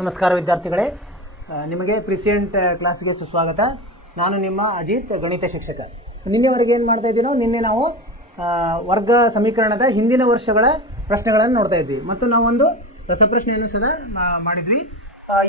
ನಮಸ್ಕಾರ ವಿದ್ಯಾರ್ಥಿಗಳೇ, ನಿಮಗೆ ಪ್ರಿಸಿಯೆಂಟ್ ಕ್ಲಾಸ್ಗೆ ಸುಸ್ವಾಗತ. ನಾನು ನಿಮ್ಮ ಅಜಿತ್, ಗಣಿತ ಶಿಕ್ಷಕ. ನಿನ್ನೆವರೆಗೆ ಏನು ಮಾಡ್ತಾ ಇದ್ದೀನೋ, ನಿನ್ನೆ ನಾವು ವರ್ಗ ಸಮೀಕರಣದ ಹಿಂದಿನ ವರ್ಷಗಳ ಪ್ರಶ್ನೆಗಳನ್ನು ನೋಡ್ತಾ ಇದ್ವಿ ಮತ್ತು ನಾವೊಂದು ರಸಪ್ರಶ್ನೆಯನ್ನು ಸಹ ಮಾಡಿದ್ವಿ.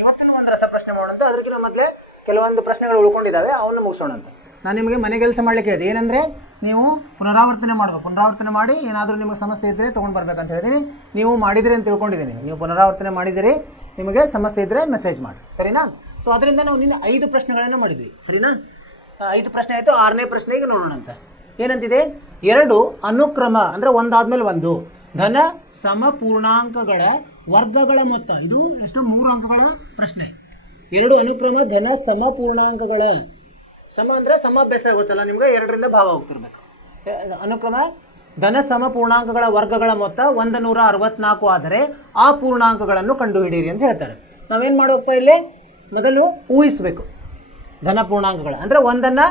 ಇವತ್ತಿನ ಒಂದು ರಸಪ್ರಶ್ನೆ ಮಾಡೋಣ. ಅದಕ್ಕಿಂತ ಮೊದಲೇ ಕೆಲವೊಂದು ಪ್ರಶ್ನೆಗಳು ಉಳ್ಕೊಂಡಿದ್ದಾವೆ, ಅವನ್ನು ಮುಗಿಸೋಣ ಅಂತ. ನಾನು ನಿಮಗೆ ಮನೆ ಕೆಲಸ ಮಾಡಲಿಕ್ಕೆ ಹೇಳಿದೆ. ಏನಂದರೆ ನೀವು ಪುನರಾವರ್ತನೆ ಮಾಡಬೇಕು. ಪುನರಾವರ್ತನೆ ಮಾಡಿ ಏನಾದರೂ ನಿಮಗೆ ಸಮಸ್ಯೆ ಇದ್ದರೆ ತೊಗೊಂಡು ಬರ್ಬೇಕಂತ ಹೇಳಿದ್ದೀನಿ. ನೀವು ಮಾಡಿದಿರಿ ಅಂತ ತಿಳ್ಕೊಂಡಿದ್ದೀನಿ. ನೀವು ಪುನರಾವರ್ತನೆ ಮಾಡಿದಿರಿ, ನಿಮಗೆ ಸಮಸ್ಯೆ ಇದ್ದರೆ ಮೆಸೇಜ್ ಮಾಡಿ, ಸರಿನಾ? ಸೊ ಅದರಿಂದ ನಾವು ನಿನ್ನೆ 5 ಪ್ರಶ್ನೆಗಳನ್ನು ಮಾಡಿದ್ವಿ, ಸರಿನಾ? 5 ಪ್ರಶ್ನೆ ಆಯಿತು. 6ನೇ ಪ್ರಶ್ನೆಗೆ ನೋಡೋಣ ಅಂತ. ಏನಂತಿದೆ? 2 ಅನುಕ್ರಮ ಅಂದರೆ ಒಂದಾದ್ಮೇಲೆ ಒಂದು ಧನ ಸಮಪೂರ್ಣಾಂಕಗಳ ವರ್ಗಗಳ ಮೊತ್ತ. ಇದು ಎಷ್ಟು? 3 ಅಂಕಗಳ ಪ್ರಶ್ನೆ. 2 ಅನುಕ್ರಮ ಧನ ಸಮಪೂರ್ಣಾಂಕಗಳ, ಸಮ ಅಂದರೆ ಸಮಾಭ್ಯಾಸ ಗೊತ್ತಲ್ಲ ನಿಮ್ಗೆ, 2ರಿಂದ ಭಾಗ ಹೋಗ್ತಿರ್ಬೇಕು. ಅನುಕ್ರಮ ಧನ ಸಮಪೂರ್ಣಾಂಕಗಳ ವರ್ಗಗಳ ಮೊತ್ತ 164 ಆದರೆ ಆ ಪೂರ್ಣಾಂಕಗಳನ್ನು ಕಂಡುಹಿಡಿಯಿರಿ ಅಂತ ಹೇಳ್ತಾರೆ. ನಾವೇನು ಮಾಡೋಗ್ತಾ ಇಲ್ಲಿ? ಮೊದಲು ಊಹಿಸಬೇಕು ಧನ ಪೂರ್ಣಾಂಕಗಳ, ಅಂದರೆ 1ಅನ್ನು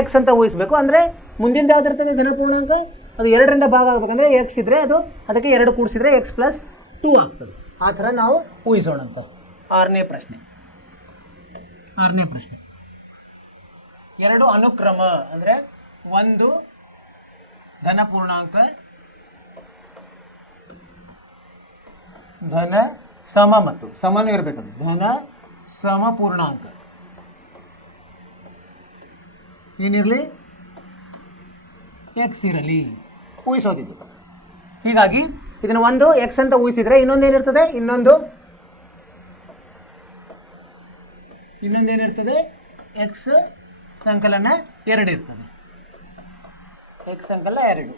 ಎಕ್ಸ್ ಅಂತ ಊಹಿಸಬೇಕು. ಅಂದರೆ ಮುಂದಿನ ಯಾವುದಿರ್ತದೆ ಧನ ಪೂರ್ಣಾಂಕ, ಅದು 2ರಿಂದ ಭಾಗ ಆಗಬೇಕಂದ್ರೆ ಎಕ್ಸ್ ಇದ್ದರೆ ಅದು ಅದಕ್ಕೆ 2 ಕೂಡಿಸಿದ್ರೆ x+2 ಆಗ್ತದೆ. ಆ ಥರ ನಾವು ಊಹಿಸೋಣ ಅಂತ. 6ನೇ ಪ್ರಶ್ನೆ. 2 ಅನುಕ್ರಮ ಅಂದರೆ ಒಂದು ಧನ ಪೂರ್ಣಾಂಕ ಧನ ಸಮ ಮತ್ತು ಸಮನೂ ಇರಬೇಕದು. ಧನ ಸಮ ಪೂರ್ಣಾಂಕ ಏನಿರಲಿ? ಎಕ್ಸ್ ಇರಲಿ, ಊಹಿಸೋದಿದ್ದು. ಹೀಗಾಗಿ ಇದನ್ನು ಒಂದು ಎಕ್ಸ್ ಅಂತ ಊಹಿಸಿದ್ರೆ ಇನ್ನೊಂದೇನಿರ್ತದೆ? ಇನ್ನೊಂದೇನಿರ್ತದೆ? ಎಕ್ಸ್ ಸಂಕಲನ 2 ಇರ್ತದೆ. ಎಕ್ಸ್ ಸಂಕಲನ 2.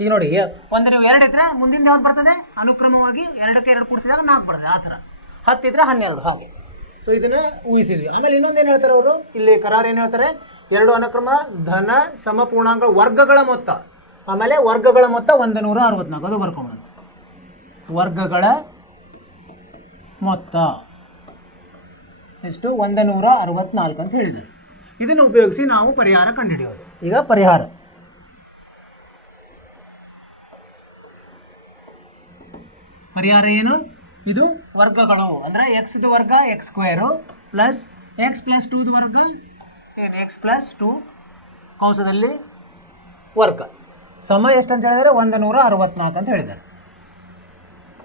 ಈಗ ನೋಡಿ, ಒಂದು 2 ಇದ್ರೆ ಮುಂದಿನ ಯಾವ್ದು ಬರ್ತದೆ? ಅನುಕ್ರಮವಾಗಿ 2ಕ್ಕೆ 2 ಕೂಡಿಸಿದಾಗ 4 ಬರ್ತದೆ. ಆ ಥರ 10 ಇದ್ರೆ 12 ಹಾಗೆ. ಸೊ ಇದನ್ನು ಊಹಿಸಿದ್ವಿ. ಆಮೇಲೆ ಇನ್ನೊಂದೇನು ಹೇಳ್ತಾರೆ ಅವರು ಇಲ್ಲಿ ಕರಾರು? ಏನು ಹೇಳ್ತಾರೆ? 2 ಅನುಕ್ರಮ ಧನ ಸಮಪೂರ್ಣಾಂಕ ವರ್ಗಗಳ ಮೊತ್ತ, ಆಮೇಲೆ ವರ್ಗಗಳ ಮೊತ್ತ 164. ಅದು ಬರ್ಕೊಂಡು ವರ್ಗಗಳ ಮೊತ್ತ ಎಷ್ಟು? 164 ಅಂತ ಹೇಳಿದ್ದಾರೆ. ಇದನ್ನು ಉಪಯೋಗಿಸಿ ನಾವು ಪರಿಹಾರ ಕಂಡುಹಿಡಿಯೋದು. ಈಗ ಪರಿಹಾರ ಏನು? ಇದು ವರ್ಗಗಳು ಅಂದರೆ ಎಕ್ಸ್ದು ವರ್ಗ x² ಪ್ಲಸ್ x+2ದು ವರ್ಗ ಏನು? x+2 ಕಂಸದಲ್ಲಿ ವರ್ಗ ಸಮ ಎಷ್ಟು ಅಂತ ಹೇಳಿದರೆ 164 ಅಂತ ಹೇಳಿದ್ದಾರೆ.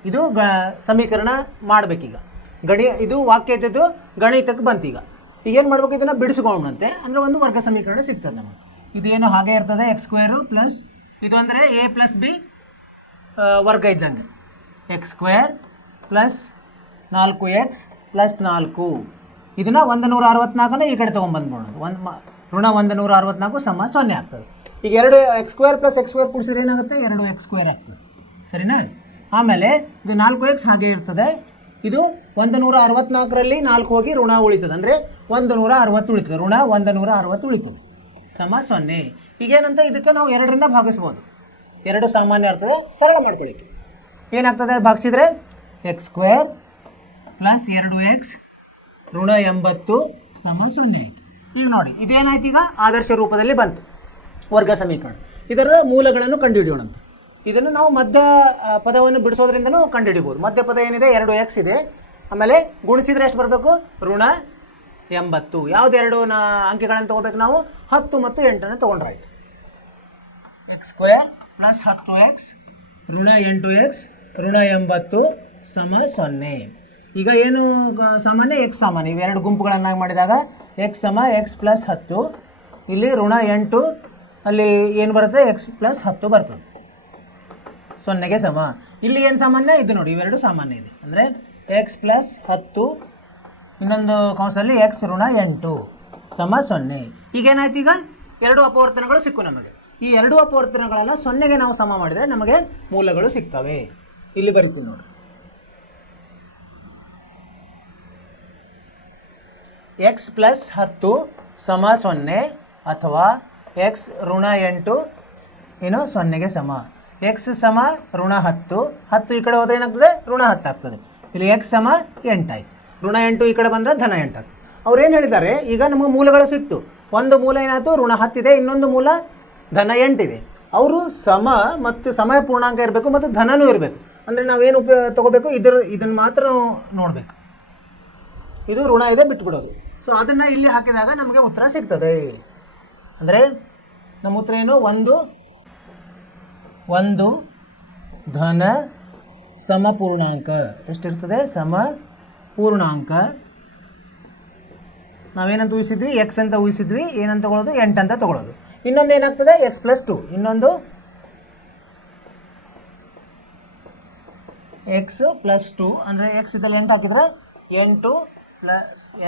ಇದು ಸಮೀಕರಣ ಮಾಡಬೇಕೀಗ. ಇದು ವಾಕ್ಯ ಇದ್ದದ್ದು ಗಣಿತಕ್ಕೆ ಬಂತು. ಈಗೇನು ಮಾಡ್ಬೇಕು? ಇದನ್ನು ಬಿಡಿಸ್ಕೊಂಡಂತೆ ಅಂದರೆ ಒಂದು ವರ್ಗ ಸಮೀಕರಣ ಸಿಗ್ತದೆ ನಮಗೆ. ಇದೇನು ಹಾಗೆ ಇರ್ತದೆ, x² ಪ್ಲಸ್ ಇದು ಅಂದರೆ a+b ವರ್ಗ ಇದ್ದಂಗೆ, x² ಪ್ಲಸ್ 4x ಪ್ಲಸ್ 4. ಇದನ್ನು 164 ಈ ಕಡೆ ತೊಗೊಂಡ್ಬಂದ್ಬಿಡೋದು. ಋಣ 164 ಸಮ 0 ಆಗ್ತದೆ. ಈಗ 2 x² ಪ್ಲಸ್ x² ಕೂಡಿಸಿದ್ರೆ ಏನಾಗುತ್ತೆ? 2x² ಆಗ್ತದೆ, ಸರಿನಾ? ಆಮೇಲೆ ಇದು 4x ಹಾಗೆ ಇರ್ತದೆ. ಇದು 164ರಲ್ಲಿ 4 ಹೋಗಿ ಋಣ ಉಳಿತದೆ, ಅಂದರೆ 160 ಉಳಿತದೆ. ಋಣ 160 ಉಳಿತದೆ ಸಮ 0. ಈಗೇನಂತ ಇದಕ್ಕೆ ನಾವು 2ರಿಂದ ಭಾಗಿಸ್ಬೋದು. 2 ಸಾಮಾನ್ಯ ಇರ್ತದೆ. ಸರಳ ಮಾಡ್ಕೊಳ್ಳಿಕ್ಕೆ ಏನಾಗ್ತದೆ? ಭಾಗಿಸಿದ್ರೆ x² ಪ್ಲಸ್ 2x ಋಣ 80 ಸಮ 0 ಆಯಿತು. ಈಗ ನೋಡಿ ಇದೇನಾಯ್ತು? ಈಗ ಆದರ್ಶ ರೂಪದಲ್ಲಿ ಬಂತು ವರ್ಗ ಸಮೀಕರಣ. ಇದರ ಮೂಲಗಳನ್ನು ಕಂಡುಹಿಡಿಯೋಣ. ಇದನ್ನು ನಾವು ಮಧ್ಯ ಪದವನ್ನು ಬಿಡಿಸೋದ್ರಿಂದನೂ ಕಂಡುಹಿಡಿಬೋದು. ಮಧ್ಯ ಪದ ಏನಿದೆ? 2x ಇದೆ. ಆಮೇಲೆ ಗುಣಿಸಿದ್ರೆ ಎಷ್ಟು ಬರಬೇಕು? ಋಣ 80. ಯಾವ್ದು 2 ಅಂಕೆಗಳನ್ನು ತೊಗೋಬೇಕು ನಾವು? 10 ಮತ್ತು 8 ತೊಗೊಂಡ್ರಾಯ್ತು. x² ಪ್ಲಸ್ 10x ಋಣ 8x ಋಣ 80 ಸಮ 0. ಈಗ ಏನು ಸಾಮಾನ್ಯ? x ಸಾಮಾನ್ಯ. ಇವೆರಡು ಗುಂಪುಗಳನ್ನಾಗಿ ಮಾಡಿದಾಗ x ಸಮ x ಪ್ಲಸ್ 10, ಇಲ್ಲಿ ಋಣ 8, ಅಲ್ಲಿ ಏನು ಬರುತ್ತೆ? x ಪ್ಲಸ್ 10 ಬರ್ತದೆ, 0ಗೆ ಸಮ. ಇಲ್ಲಿ ಏನು ಸಾಮಾನ್ಯ? ಇದು ನೋಡಿ, ಇವೆರಡು ಸಾಮಾನ್ಯ ಇದೆ. ಅಂದರೆ x ಪ್ಲಸ್ 10 ಇನ್ನೊಂದು ಕಂಸದಲ್ಲಿ x ಋಣ 8 ಸಮ 0. ಈಗೇನಾಯ್ತು? ಈಗ 2 ಅಪವರ್ತನಗಳು ಸಿಕ್ಕು ನಮಗೆ. ಈ 2 ಅಪವರ್ತನಗಳನ್ನು 0ಗೆ ನಾವು ಸಮ ಮಾಡಿದರೆ ನಮಗೆ ಮೂಲಗಳು ಸಿಗ್ತವೆ. ಇಲ್ಲಿ ಬರಿತೀನಿ ನೋಡಿ. x ಪ್ಲಸ್ 10 ಸಮ 0 ಅಥವಾ x ಋಣ 8 ಏನು 0ಗೆ ಸಮ. x ಸಮ ಋಣ 10, 10 ಈ ಕಡೆ ಹೋದರೆ ಏನಾಗ್ತದೆ? ಋಣ 10 ಆಗ್ತದೆ. ಇಲ್ಲಿ x ಸಮ 8 ಆಯಿತು. ಋಣ 8 ಈ ಕಡೆ ಬಂದರೆ ಧನ 8 ಆಗ್ತದೆ. ಅವ್ರು ಏನು ಹೇಳಿದ್ದಾರೆ? ಈಗ ನಮಗೆ ಮೂಲಗಳು ಸಿಕ್ತು. ಒಂದು ಮೂಲ ಏನಾಯಿತು? ಋಣ 10 ಇದೆ, ಇನ್ನೊಂದು ಮೂಲ ಧನ 8 ಇದೆ. ಅವರು ಸಮ ಮತ್ತು ಸಮಯ ಪೂರ್ಣಾಂಕ ಇರಬೇಕು ಮತ್ತು ಧನನೂ ಇರಬೇಕು. ಅಂದರೆ ನಾವೇನು ತೊಗೋಬೇಕು? ಇದನ್ನು ಮಾತ್ರ ನೋಡಬೇಕು. ಇದು ಋಣ ಇದೆ ಬಿಟ್ಬಿಡೋದು. ಸೊ ಅದನ್ನು ಇಲ್ಲಿ ಹಾಕಿದಾಗ ನಮಗೆ ಉತ್ತರ ಸಿಗ್ತದೆ. ಅಂದರೆ ನಮ್ಮ ಉತ್ತರ ಏನು, ಒಂದು ಧನ ಸಮಪೂರ್ಣಾಂಕ ಎಷ್ಟಿರ್ತದೆ, ಸಮಪೂರ್ಣಾಂಕ. ನಾವೇನಂತ ಊಹಿಸಿದ್ವಿ, ಎಕ್ಸ್ ಅಂತ ಊಹಿಸಿದ್ವಿ. ಏನಂತ ತಗೊಳ್ಳೋದು, 8 ಅಂತ ತಗೊಳ್ಳೋದು. ಇನ್ನೊಂದು ಏನಾಗ್ತದೆ, x+2. ಇನ್ನೊಂದು x+2 ಅಂದರೆ ಎಕ್ಸ್ ಇದ್ದಲ್ಲಿ 8 ಹಾಕಿದ್ರೆ 8 +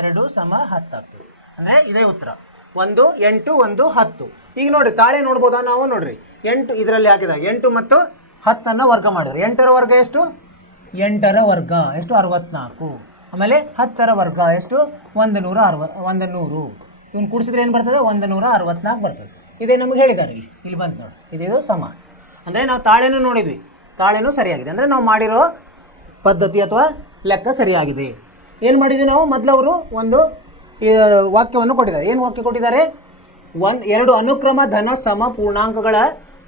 2 = 10 ಆಗ್ತದೆ. ಅಂದರೆ ಇದೇ ಉತ್ತರ. 1 8 1 10. ಈಗ ನೋಡಿರಿ ತಾಳೆ ನೋಡ್ಬೋದಾ ನಾವು, ನೋಡ್ರಿ 8 ಇದರಲ್ಲಿ ಹಾಕಿದಾಗ 8 ಮತ್ತು 10 ವರ್ಗ ಮಾಡಿದ್ರೆ 8ರ ವರ್ಗ ಎಷ್ಟು, 8ರ ವರ್ಗ ಎಷ್ಟು, 64. ಆಮೇಲೆ 10ರ ವರ್ಗ ಎಷ್ಟು, 100. ಇವ್ನು ಕೂಡಿಸಿದ್ರೆ ಏನು ಬರ್ತದೆ, 164 ಬರ್ತದೆ. ಇದೇ ನಮಗೆ ಹೇಳಿದ್ದಾರೆ ಇಲ್ಲಿ ಬಂತು ನೋಡಿ, ಇದು ಸಮ. ಅಂದರೆ ನಾವು ತಾಳೆನೂ ನೋಡಿದ್ವಿ, ತಾಳೆನೂ ಸರಿಯಾಗಿದೆ. ಅಂದರೆ ನಾವು ಮಾಡಿರೋ ಪದ್ಧತಿ ಅಥವಾ ಲೆಕ್ಕ ಸರಿಯಾಗಿದೆ. ಏನು ಮಾಡಿದ್ವಿ ನಾವು, ಮೊದಲು ಅವರು ಒಂದು ವಾಕ್ಯವನ್ನು ಕೊಟ್ಟಿದ್ದಾರೆ. ಏನು ವಾಕ್ಯ ಕೊಟ್ಟಿದ್ದಾರೆ, 2 ಅನುಕ್ರಮ ಧನ ಸಮ ಪೂರ್ಣಾಂಕಗಳ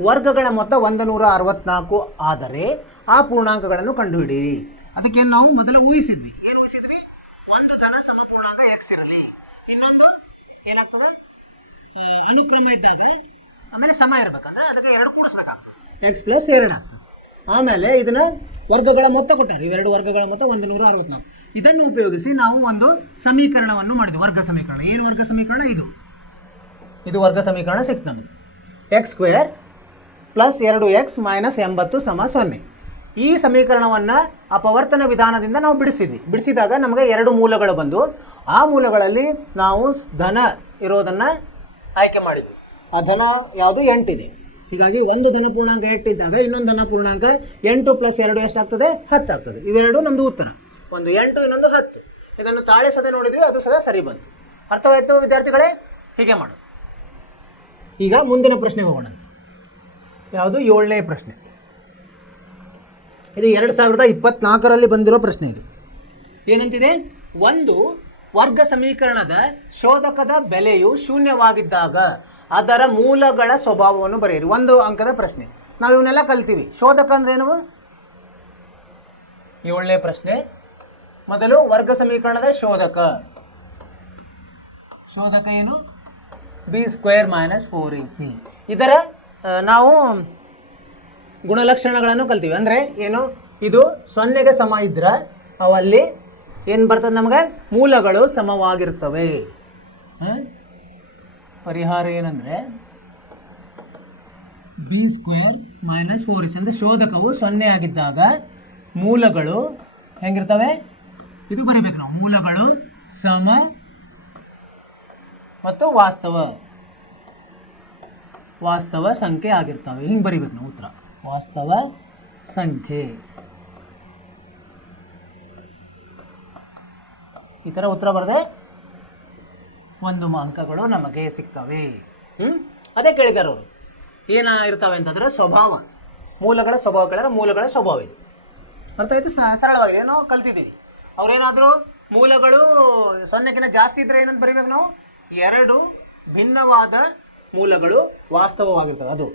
ವರ್ಗಗಳ ಮೊತ್ತ 164 ಆದರೆ ಆ ಪೂರ್ಣಾಂಕಗಳನ್ನು ಕಂಡುಹಿಡಿಯಿರಿ. ಅದಕ್ಕೇನು ನಾವು ಮೊದಲು ಊಹಿಸಿದ್ವಿ, ಏನು ಊಹಿಸಿದ್ವಿ, ಒಂದು ಧನ ಸಮ ಪೂರ್ಣಾಂಕ ಎಕ್ಸ್ ಇರಲಿ, ಇನ್ನೊಂದು ಏನಾಗ್ತದೆ ಅನುಕ್ರಮ ಇದ್ದಾಗ ಆಮೇಲೆ ಸಮ ಇರಬೇಕಂದ್ರೆ ಅದಕ್ಕೆ 2 ಕೂಡಿಸ್ಬೇಕಾಗ್ತದೆ, x+2 ಆಗ್ತದೆ. ಆಮೇಲೆ ಇದನ್ನ ವರ್ಗಗಳ ಮೊತ್ತ ಕೊಟ್ಟಾರೆ, ಇವೆರಡು ವರ್ಗಗಳ ಮೊತ್ತ 164. ಇದನ್ನು ಉಪಯೋಗಿಸಿ ನಾವು ಒಂದು ಸಮೀಕರಣವನ್ನು ಮಾಡಿದ್ವಿ, ವರ್ಗ ಸಮೀಕರಣ. ಏನು ವರ್ಗ ಸಮೀಕರಣ, ಇದು ವರ್ಗ ಸಮೀಕರಣ ಸಿಕ್ತು ನಮಗೆ. x² + 2x - 80 = 0. ಈ ಸಮೀಕರಣವನ್ನು ಅಪವರ್ತನ ವಿಧಾನದಿಂದ ನಾವು ಬಿಡಿಸಿದಾಗ ನಮಗೆ 2 ಮೂಲಗಳು ಬಂದು ಆ ಮೂಲಗಳಲ್ಲಿ ನಾವು ಧನ ಇರೋದನ್ನು ಆಯ್ಕೆ ಮಾಡಿದ್ವಿ. ಆ ಧನ ಯಾವುದು, 8 ಇದೆ. ಹೀಗಾಗಿ ಒಂದು ಧನ ಪೂರ್ಣಾಂಕ 8 ಇದ್ದಾಗ ಇನ್ನೊಂದು ಧನ ಪೂರ್ಣಾಂಕ 8 + 2 ಎಷ್ಟಾಗ್ತದೆ, 10 ಆಗ್ತದೆ. ಇವೆರಡು ನಮ್ಮದು ಉತ್ತರ. ಒಂದು 8 ಇನ್ನೊಂದು 10. ಇದನ್ನು ತಾಳೆ ಸದ ನೋಡಿದ್ವಿ, ಅದು ಸದಾ ಸರಿ ಬಂತು. ಅರ್ಥವಾಯಿತು ವಿದ್ಯಾರ್ಥಿಗಳೇ? ಹೀಗೆ ಮಾಡೋದು. ಈಗ ಮುಂದಿನ ಪ್ರಶ್ನೆಗೆ ಹೋಗೋಣ. ಯಾವುದು, 7ನೇ ಪ್ರಶ್ನೆ. ಇದು 2024ರಲ್ಲಿ ಬಂದಿರೋ ಪ್ರಶ್ನೆ. ಇದು ಏನಂತಿದೆ, ಒಂದು ವರ್ಗ ಸಮೀಕರಣದ ಶೋಧಕದ ಬೆಲೆಯು ಶೂನ್ಯವಾಗಿದ್ದಾಗ ಅದರ ಮೂಲಗಳ ಸ್ವಭಾವವನ್ನು ಬರೆಯಿರಿ. 1 ಅಂಕದ ಪ್ರಶ್ನೆ. ನಾವು ಇವನ್ನೆಲ್ಲ ಕಲ್ತೀವಿ. ಶೋಧಕ ಅಂದ್ರೆ ಏನು, 7ನೇ ಪ್ರಶ್ನೆ. ಮೊದಲು ವರ್ಗ ಸಮೀಕರಣದ ಶೋಧಕ ಏನು, b² - 4ac. ಇದರ ನಾವು ಗುಣಲಕ್ಷಣಗಳನ್ನು ಕಲ್ತೀವಿ. ಅಂದರೆ ಏನು, ಇದು 0ಗೆ ಸಮ ಇದ್ರೆ ಅವಲ್ಲಿ ಏನು ಬರ್ತದೆ, ನಮಗೆ ಮೂಲಗಳು ಸಮವಾಗಿರ್ತವೆ. ಪರಿಹಾರ ಏನಂದರೆ b² - 4ac ಅಂದರೆ ಶೋಧಕವು 0 ಆಗಿದ್ದಾಗ ಮೂಲಗಳು ಹೆಂಗಿರ್ತವೆ, ಇದು ಬರೀಬೇಕು ನಾವು, ಮೂಲಗಳು ಸಮ ಮತ್ತು ವಾಸ್ತವ ಸಂಖ್ಯೆ ಆಗಿರ್ತವೆ. ಹಿಂಗೆ ಬರೀಬೇಕು ನಾವು ಉತ್ತರ, ವಾಸ್ತವ ಸಂಖ್ಯೆ. ಈ ಥರ ಉತ್ತರ ಬರದೆ 1 ಅಂಕಗಳು ನಮಗೆ ಸಿಗ್ತವೆ. ಅದೇ ಕೇಳಿದ್ದಾರೆ ಅವರು, ಏನಿರ್ತವೆ ಅಂತಂದರೆ ಸ್ವಭಾವ, ಮೂಲಗಳ ಸ್ವಭಾವ ಇದು. ಅರ್ಥ ಆಯ್ತು, ಸರಳವಾಗಿದೆ. ಏನೋ ಕಲ್ತಿದ್ದೀವಿ. ಅವ್ರೇನಾದರೂ ಮೂಲಗಳು 0ಕ್ಕಿಂತ ಜಾಸ್ತಿ ಇದ್ರೆ ಏನಂತ ಬರೀಬೇಕು ನಾವು, 2 ಭಿನ್ನವಾದ ಮೂಲಗಳು ವಾಸ್ತವವಾಗಿರ್ತವೆ. ಅದು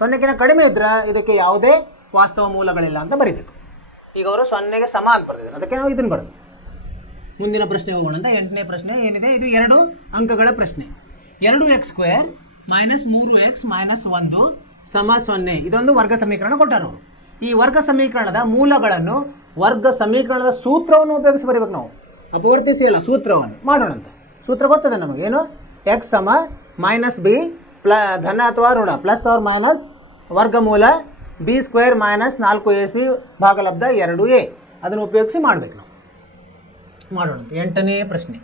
0ಕ್ಕಿಂತ ಕಡಿಮೆ ಇದ್ರೆ ಇದಕ್ಕೆ ಯಾವುದೇ ವಾಸ್ತವ ಮೂಲಗಳಿಲ್ಲ ಅಂತ ಬರೀಬೇಕು. ಈಗ ಅವರು 0ಗೆ ಸಮ ಅಂತ ಬರ್ತಿದ್ದಾರೆ, ಅದಕ್ಕೆ ನಾವು ಇದನ್ನು ಬರೋದು. ಮುಂದಿನ ಪ್ರಶ್ನೆ ಹೋಗೋಣ ಅಂತ. 8ನೇ ಪ್ರಶ್ನೆ ಏನಿದೆ, ಇದು 2 ಅಂಕಗಳ ಪ್ರಶ್ನೆ. 2x² - 3x - 1 = 0. ಇದೊಂದು ವರ್ಗ ಸಮೀಕರಣ ಕೊಟ್ಟರು. ಈ ವರ್ಗ ಸಮೀಕರಣದ ಮೂಲಗಳನ್ನು ವರ್ಗ ಸಮೀಕರಣದ ಸೂತ್ರವನ್ನು ಉಪಯೋಗಿಸಿ ಬರೀಬೇಕು ನಾವು. ಅಪವರ್ತಿಸಿ ಅಲ್ಲ, ಸೂತ್ರವನ್ನು ಮಾಡೋಣಂತ. ಸೂತ್ರ ಗೊತ್ತದೆ ನಮಗೆ, ಏನು, x - b ಧನ ಅಥವಾ ಋಣ +or - ವರ್ಗಮೂಲ b² - 4ac ಭಾಗಲಬ್ಧ 2a. ಅದನ್ನು ಉಪಯೋಗಿಸಿ ಮಾಡಬೇಕು ನಾವು. ಮಾಡೋಣ. 8ನೇ ಪ್ರಶ್ನೆ.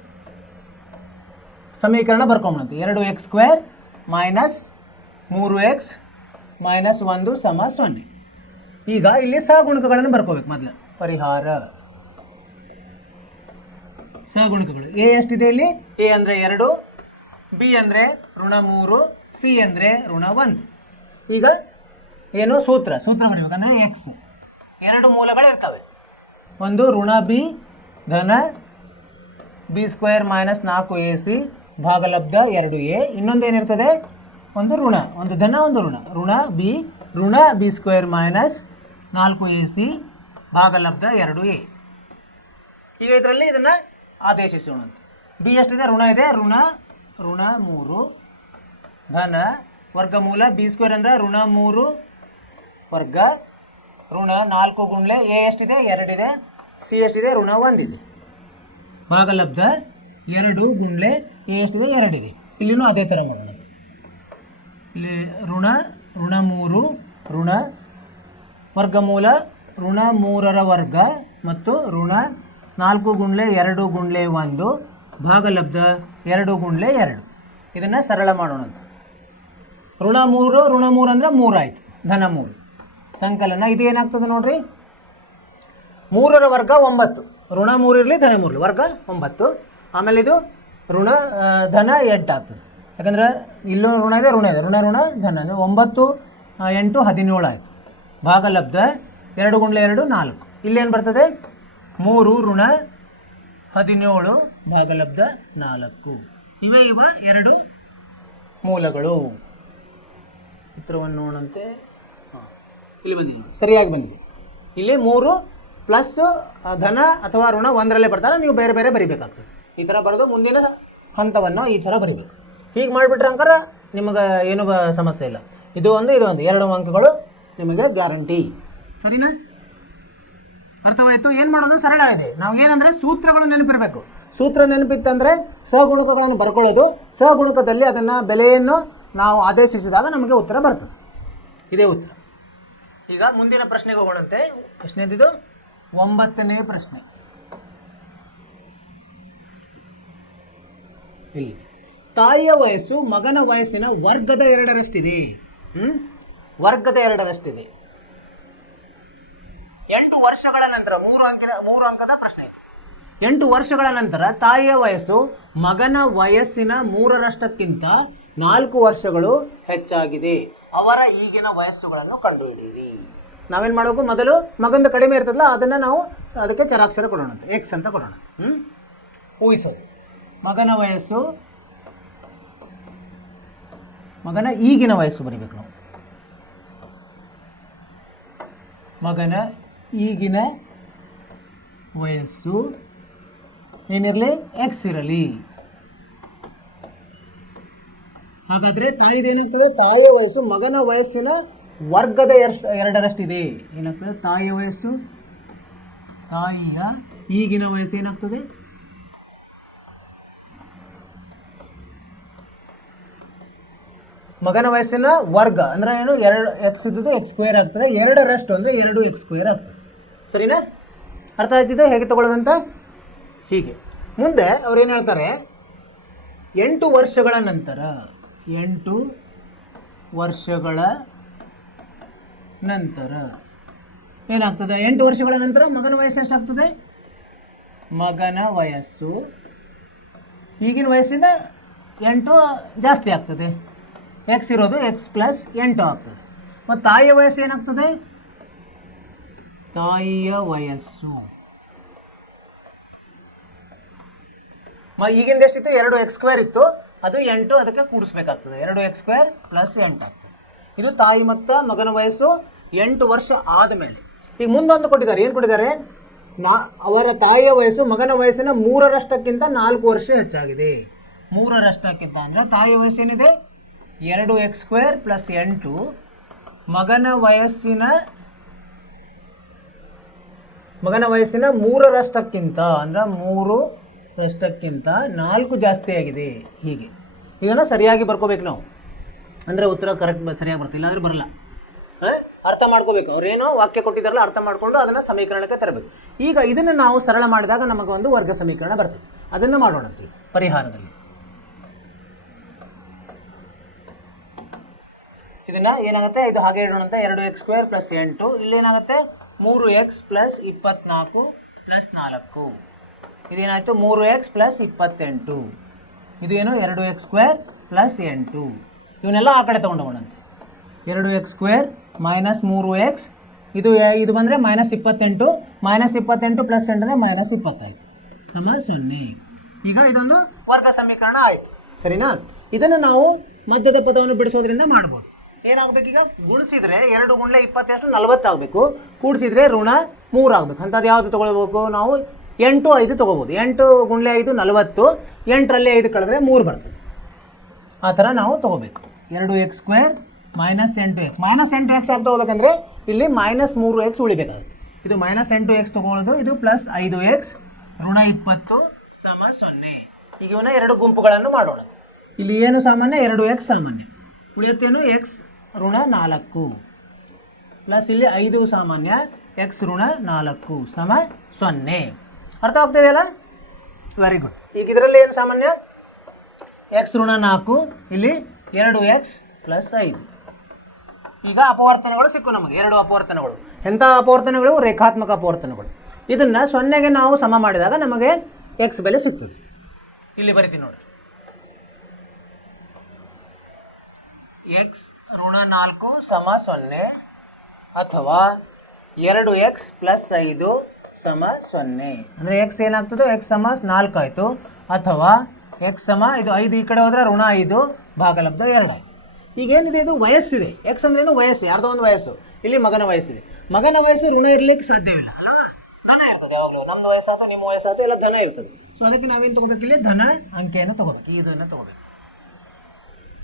ಸಮೀಕರಣ ಬರ್ಕೊಂಬಂತೆ. 2x² - 3x - 1 = 0. ಈಗ ಇಲ್ಲಿ ಸಹಗುಣಕಗಳನ್ನು ಬರ್ಕೋಬೇಕು. ಮೊದಲು ಪರಿಹಾರ ಸಹಗುಣಕಗಳು. ಎ ಎಷ್ಟಿದೆ ಇಲ್ಲಿ, ಎ ಅಂದರೆ 2, ಬಿ ಅಂದರೆ -3, ಸಿ ಅಂದರೆ -1. ಈಗ ಏನು ಸೂತ್ರ ಬರೀಬೇಕಂದ್ರೆ ಎಕ್ಸ್ 2 ಮೂಲಗಳು ಇರ್ತವೆ. ಒಂದು ಋಣ ಬಿ ಧನ b² - 4ac ಭಾಗಲಬ್ಧ 2a. ಇನ್ನೊಂದು ಏನಿರ್ತದೆ, ಒಂದು ಋಣ, ಒಂದು ಧನ ಒಂದು ಋಣ b b² - 4ac ಭಾಗಲಬ್ಧ 2a. ಈಗ ಇದರಲ್ಲಿ ಇದನ್ನು ಆದೇಶಿಸೋಣ ಅಂತ. ಬಿ ಎಷ್ಟಿದೆ? ಋಣ ಇದೆ, ಋಣ 3 ಧನ ವರ್ಗಮೂಲ ಬಿ ಸ್ಕ್ವೇರ್ ಅಂದರೆ ಋಣ 3 ವರ್ಗ ಋಣ 4 ಗುಂಡ್ಲೆ ಎ ಎಷ್ಟಿದೆ? 2 ಇದೆ, ಸಿ ಎಷ್ಟಿದೆ? ಋಣ 1 ಇದೆ. ಭಾಗಲಬ್ಧ 2 ಗುಂಡ್ಲೆ ಎ ಎಷ್ಟಿದೆ? 2 ಇದೆ. ಇಲ್ಲಿನೂ ಅದೇ ಥರ ಮಾಡೋಣ. ಇಲ್ಲಿ ಋಣ 3 ಋಣ ವರ್ಗಮೂಲ ಋಣ 3ರ ವರ್ಗ ಮತ್ತು ಋಣ 4 ಗುಂಡ್ಲೆ 2 ಗುಂಡ್ಲೆ 1 ಭಾಗಲಬ್ಧ 2 ಗುಂಡ್ಲೆ 2. ಇದನ್ನು ಸರಳ ಮಾಡೋಣ ಅಂತ. ಋಣ 3 ಅಂದರೆ 3 ಆಯಿತು, ಧನ 3 ಸಂಕಲನ. ಇದು ಏನಾಗ್ತದೆ ನೋಡ್ರಿ, 3ರ ವರ್ಗ 9, ಋಣ 3 ಇರಲಿ ಧನ 3 ವರ್ಗ 9. ಆಮೇಲೆ ಇದು ಋಣ ಧನ 8 ಆಗ್ತದೆ, ಯಾಕಂದ್ರೆ ಇಲ್ಲೂ ಋಣ ಇದೆ, ಋಣ ಧನ 9 8 17 ಆಯಿತು. ಭಾಗಲಬ್ಧ 2 ಗುಂಡ್ಲೆ 2 4. ಇಲ್ಲೇನು ಬರ್ತದೆ? 3 ಋಣ 17 ಭಾಗಲಬ್ಧ 4. ಇವ 2 ಮೂಲಗಳು. ಚಿತ್ರವನ್ನು ನೋಡಂತೆ. ಇಲ್ಲಿ ಬಂದಿದೆ, ಸರಿಯಾಗಿ ಬಂದಿದೆ. ಇಲ್ಲಿ 3 ಪ್ಲಸ್ ಧನ ಅಥವಾ ಋಣ 1ರಲ್ಲೇ ಬರ್ತಾರೆ, ನೀವು ಬೇರೆ ಬೇರೆ ಬರಿಬೇಕಾಗ್ತದೆ. ಈ ಥರ ಬರೆದು ಮುಂದಿನ ಹಂತವನ್ನು ಈ ಥರ ಬರಿಬೇಕು. ಹೀಗೆ ಮಾಡಿಬಿಟ್ರೆ ಅಂಕರ ನಿಮಗೆ ಏನು ಸಮಸ್ಯೆ ಇಲ್ಲ. ಇದು ಒಂದು 2 ಅಂಕಗಳು ನಿಮಗೆ ಗ್ಯಾರಂಟಿ. ಸರಿನಾ? ಅರ್ಥವಾಯಿತು? ಏನು ಮಾಡೋದು? ಸರಳ ಇದೆ. ನಾವು ಏನಂದರೆ ಸೂತ್ರಗಳು ನೆನಪಿರಬೇಕು. ಸೂತ್ರ ನೆನಪಿತ್ತಂದರೆ ಸಗುಣಕಗಳನ್ನು ಬರ್ಕೊಳ್ಳೋದು, ಸಗುಣಕದಲ್ಲಿ ಅದನ್ನು ಬೆಲೆಯನ್ನು ನಾವು ಆದೇಶಿಸಿದಾಗ ನಮಗೆ ಉತ್ತರ ಬರ್ತದೆ. ಇದೇ ಉತ್ತರ. ಈಗ ಮುಂದಿನ ಪ್ರಶ್ನೆಗೆ ಹೋಗೋಣಂತೆ. ಪ್ರಶ್ನೆದಿದು 9ನೇ ಪ್ರಶ್ನೆ. ಇಲ್ಲಿ ತಾಯಿಯ ವಯಸ್ಸು ಮಗನ ವಯಸ್ಸಿನ ವರ್ಗದ 2ರಷ್ಟಿದೆ. ವರ್ಗದ 2ರಷ್ಟಿದೆ. 8 ವರ್ಷಗಳ ನಂತರ 3 ಅಂಕದ ಪ್ರಶ್ನೆ. 8 ವರ್ಷಗಳ ನಂತರ ತಾಯಿಯ ವಯಸ್ಸು ಮಗನ ವಯಸ್ಸಿನ 3ರಷ್ಟಕ್ಕಿಂತ 4 ವರ್ಷಗಳು ಹೆಚ್ಚಾಗಿದೆ. ಅವರ ಈಗಿನ ವಯಸ್ಸುಗಳನ್ನು ಕಂಡುಹಿಡಿಯಿರಿ. ನಾವೇನು ಮಾಡಬೇಕು? ಮೊದಲು ಮಗಂದು ಕಡಿಮೆ ಇರ್ತದಲ್ಲ, ಅದನ್ನು ನಾವು ಅದಕ್ಕೆ ಚರಾಕ್ಷರ ಕೊಡೋಣ ಅಂತ, ಎಕ್ಸ್ ಅಂತ ಕೊಡೋಣ. ಊಹಿಸೋದು. ಮಗನ ವಯಸ್ಸು, ಮಗನ ಈಗಿನ ವಯಸ್ಸು ಬರೀಬೇಕು ನಾವು. ಮಗನ ಈಗಿನ ವಯಸ್ಸು ಏನಿರಲಿ? ಎಕ್ಸ್ ಇರಲಿ. ಹಾಗಾದರೆ ತಾಯಿದೇನಾಗ್ತದೆ? ತಾಯಿಯ ವಯಸ್ಸು ಮಗನ ವಯಸ್ಸಿನ ವರ್ಗದ 2ರಷ್ಟಿದೆ. ಏನಾಗ್ತದೆ? ತಾಯಿಯ ವಯಸ್ಸು, ತಾಯಿಯ ಈಗಿನ ವಯಸ್ಸು ಏನಾಗ್ತದೆ? ಮಗನ ವಯಸ್ಸಿನ ವರ್ಗ ಅಂದರೆ ಏನು? 2 ಎಕ್ಸ್ ಇದ್ದದ್ದು x² ಆಗ್ತದೆ. 2ರಷ್ಟು ಅಂದರೆ 2x² ಆಗ್ತದೆ. ಸರಿನಾ? ಅರ್ಥ ಆಯ್ತಿದೆ ಹೇಗೆ ತಗೊಳ್ಳೋದಂತ? ಹೀಗೆ ಮುಂದೆ ಅವ್ರು ಏನು ಹೇಳ್ತಾರೆ? 8 ವರ್ಷಗಳ ನಂತರ, 8 ವರ್ಷಗಳ ನಂತರ ಏನಾಗ್ತದೆ? 8 ವರ್ಷಗಳ ನಂತರ ಮಗನ ವಯಸ್ಸು ಎಷ್ಟಾಗ್ತದೆ? ಮಗನ ವಯಸ್ಸು ಈಗಿನ ವಯಸ್ಸಿಂದ 8 ಜಾಸ್ತಿ ಆಗ್ತದೆ. ಎಕ್ಸ್ ಇರೋದು x+8 ಆಗ್ತದೆ. ಮತ್ತು ತಾಯಿಯ ವಯಸ್ಸು ಏನಾಗ್ತದೆ? ತಾಯಿಯ ವಯಸ್ಸು ಈಗಿಂದ ಎಷ್ಟಿತ್ತು? 2x² ಇತ್ತು, ಅದು 8 ಅದಕ್ಕೆ ಕೂಡಿಸ್ಬೇಕಾಗ್ತದೆ. 2x² + 8 ಆಗ್ತದೆ. ಇದು ತಾಯಿ ಮತ್ತು ಮಗನ ವಯಸ್ಸು 8 ವರ್ಷ ಆದಮೇಲೆ. ಈಗ ಮುಂದೊಂದು ಕೊಟ್ಟಿದ್ದಾರೆ. ಏನು ಕೊಟ್ಟಿದ್ದಾರೆ? ಅವರ ತಾಯಿಯ ವಯಸ್ಸು ಮಗನ ವಯಸ್ಸಿನ 3ರಷ್ಟಕ್ಕಿಂತ 4 ವರ್ಷ ಹೆಚ್ಚಾಗಿದೆ. 3ರಷ್ಟಕ್ಕಿಂತ ಅಂದರೆ ತಾಯಿಯ ವಯಸ್ಸು ಏನಿದೆ? 2x² + 8. ಮಗನ ವಯಸ್ಸಿನ 3ರಷ್ಟಕ್ಕಿಂತ ಅಂದರೆ 3ರಷ್ಟಕ್ಕಿಂತ 4 ಜಾಸ್ತಿ ಆಗಿದೆ. ಹೀಗೆ ಇದನ್ನು ಸರಿಯಾಗಿ ಬರ್ಕೋಬೇಕು ನಾವು, ಅಂದರೆ ಉತ್ತರ ಕರೆಕ್ಟ್ ಸರಿಯಾಗಿ ಬರ್ತಿಲ್ಲ ಅಂದರೆ ಬರಲ್ಲ. ಅರ್ಥ ಮಾಡ್ಕೋಬೇಕು. ಅವ್ರೇನೋ ವಾಕ್ಯ ಕೊಟ್ಟಿದ್ದಾರಲ್ಲ, ಅರ್ಥ ಮಾಡಿಕೊಂಡು ಅದನ್ನು ಸಮೀಕರಣಕ್ಕೆ ತರಬೇಕು. ಈಗ ಇದನ್ನು ನಾವು ಸರಳ ಮಾಡಿದಾಗ ನಮಗೆ ಒಂದು ವರ್ಗ ಸಮೀಕರಣ ಬರ್ತದೆ. ಅದನ್ನು ಮಾಡೋಣ ಪರಿಹಾರದಲ್ಲಿ. ಇದನ್ನು ಏನಾಗುತ್ತೆ? ಇದು ಹಾಗೆ ಇಡೋಣಂತ. 2x² + 8. ಇಲ್ಲೇನಾಗುತ್ತೆ? 3x + 24 + 4. ಇದೇನಾಯಿತು? 3x + 28. ಇದೇನು? 2x² + 8. ಇವನ್ನೆಲ್ಲ ಆ ಕಡೆ ತೊಗೊಂಡೋಗೋಣಂತೆ. 2x² - 3x, ಇದು ಬಂದರೆ -28. -28 + 8 ಅಂದರೆ -25 0. ಈಗ ಇದೊಂದು ವರ್ಗ ಸಮೀಕರಣ ಆಯಿತು. ಸರಿನಾ? ಇದನ್ನು ನಾವು ಮಧ್ಯದ ಪದವನ್ನು ಬಿಡಿಸೋದ್ರಿಂದ ಮಾಡ್ಬೋದು. ಏನಾಗಬೇಕೀಗ? ಗುಣಿಸಿದ್ರೆ 2 × 20 ಎಷ್ಟು? 40 ಆಗಬೇಕು. ಕೂಡಿಸಿದ್ರೆ ಋಣ 3 ಆಗಬೇಕು. ಅಂಥದ್ದು ಯಾವುದು ತೊಗೊಳ್ಬೇಕು ನಾವು? 8 5 ತೊಗೋಬೋದು. 8 ಗುಂಡ್ಲೆ 5 40, 8ರಲ್ಲಿ 5 ಕಳೆದ್ರೆ 3 ಬರ್ತದೆ. ಆ ಥರ ನಾವು ತೊಗೋಬೇಕು. 2x² minus 8x. Minus 8x ಯಾಕೆ ತೊಗೋಬೇಕಂದ್ರೆ ಇಲ್ಲಿ ಮೈನಸ್ 3x ಉಳಿಬೇಕಾಗುತ್ತೆ. ಇದು ಮೈನಸ್ 8x ತೊಗೊಳ್ಳೋದು, ಇದು ಪ್ಲಸ್ 5x ಋಣ 20 ಸಮ 0. ಈಗ ಇವನ್ನ 2 ಗುಂಪುಗಳನ್ನು ಮಾಡೋಣ. ಇಲ್ಲಿ ಏನು ಸಾಮಾನ್ಯ? 2x ಸಾಮಾನ್ಯ. ಉಳಿಯುತ್ತೇನು? x ಋಣ 4 ಪ್ಲಸ್ ಇಲ್ಲಿ 5 ಸಾಮಾನ್ಯ, x ಋಣ 4 ಸಮ 0. ಅರ್ಥ ಆಗ್ತಿದೆಯಲ್ಲ? Very good. ಈಗ ಇದರಲ್ಲಿ ಏನು ಸಾಮಾನ್ಯ? x ಋಣ 4, ಇಲ್ಲಿ 2x ಪ್ಲಸ್ 5. ಈಗ ಅಪವರ್ತನಗಳು ಸಿಕ್ಕು ನಮಗೆ, 2 ಅಪವರ್ತನಗಳು. ಎಂಥ ಅಪವರ್ತನಗಳು? ರೇಖಾತ್ಮಕ ಅಪವರ್ತನಗಳು. ಇದನ್ನು 0ಗೆ ನಾವು ಸಮ ಮಾಡಿದಾಗ ನಮಗೆ x ಬೆಲೆ ಸಿಗ್ತದೆ. ಇಲ್ಲಿ ಬರಿತೀನಿ ನೋಡಿ, x ಋಣ 4 ಸಮ 0 ಅಥವಾ 2x ಪ್ಲಸ್ 5 ಸಮ 0. ಅಂದರೆ x ಏನಾಗ್ತದೆ? x ಸಮ 4 ಆಯಿತು. ಅಥವಾ x ಸಮ ಇದು 5 ಈ ಕಡೆ ಹೋದರೆ ಋಣ 5 ಭಾಗಲಬ್ಧ 2 ಆಯಿತು. ಈಗೇನಿದೆ? ಇದು ವಯಸ್ಸಿದೆ. x ಅಂದ್ರೇನು? ವಯಸ್ಸು, ಯಾರ್ದೋ ಒಂದು ವಯಸ್ಸು. ಇಲ್ಲಿ ಮಗನ ವಯಸ್ಸಿದೆ. ಮಗನ ವಯಸ್ಸು ಋಣ ಇರಲಿಕ್ಕೆ ಸಾಧ್ಯವಿಲ್ಲ, ಧನ ಇರ್ತದೆ ಯಾವಾಗಲೂ. ನಮ್ಮದು ವಯಸ್ಸಾಯ್ತು, ನಿಮ್ಮ ವಯಸ್ಸಾಯ್ತು, ಎಲ್ಲ ಧನ ಇರ್ತದೆ. ಸೊ ಅದಕ್ಕೆ ನಾವೇನು ತೊಗೋಬೇಕು? ಇಲ್ಲಿ ಧನ ಅಂಕೆಯನ್ನು ತೊಗೋಬೇಕು, ಇದನ್ನು ತೊಗೋಬೇಕು.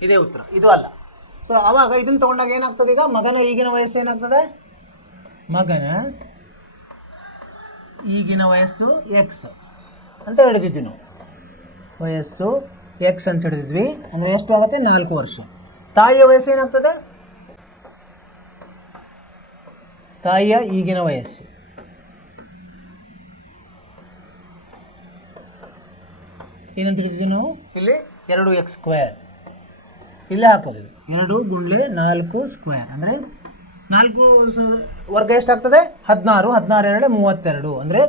ಇದೇ ಉತ್ತರ, ಇದು ಅಲ್ಲ. ಸೊ ಆವಾಗ ಇದನ್ನು ತೊಗೊಂಡಾಗ ಏನಾಗ್ತದೆ? ಈಗ ಮಗನ ಈಗಿನ ವಯಸ್ಸು ಏನಾಗ್ತದೆ? ಮಗನ ಈಗಿನ ವಯಸ್ಸು x ಅಂತ ಹಿಡಿದಿದ್ವಿ ನಾವು. ವಯಸ್ಸು x ಅಂತ ಹಿಡಿದಿದ್ವಿ. ಅಂದರೆ ಎಷ್ಟು ಆಗುತ್ತೆ? 4 ವರ್ಷ. ತಾಯಿಯ ವಯಸ್ಸು ಏನಾಗ್ತದೆ? ತಾಯಿಯ ಈಗಿನ ವಯಸ್ಸು ಏನಂತ ಹಿಡಿದಿದ್ವಿ ನಾವು? ಇಲ್ಲಿ 2x². ಇಲ್ಲೇ ಹಾಕೋದು 2 ಗುಂಡ್ಲೆ 4 ಸ್ಕ್ವೇರ್. ಅಂದರೆ 4 ವರ್ಗ ಎಷ್ಟಾಗ್ತದೆ? 16. 16 32. ಅಂದರೆ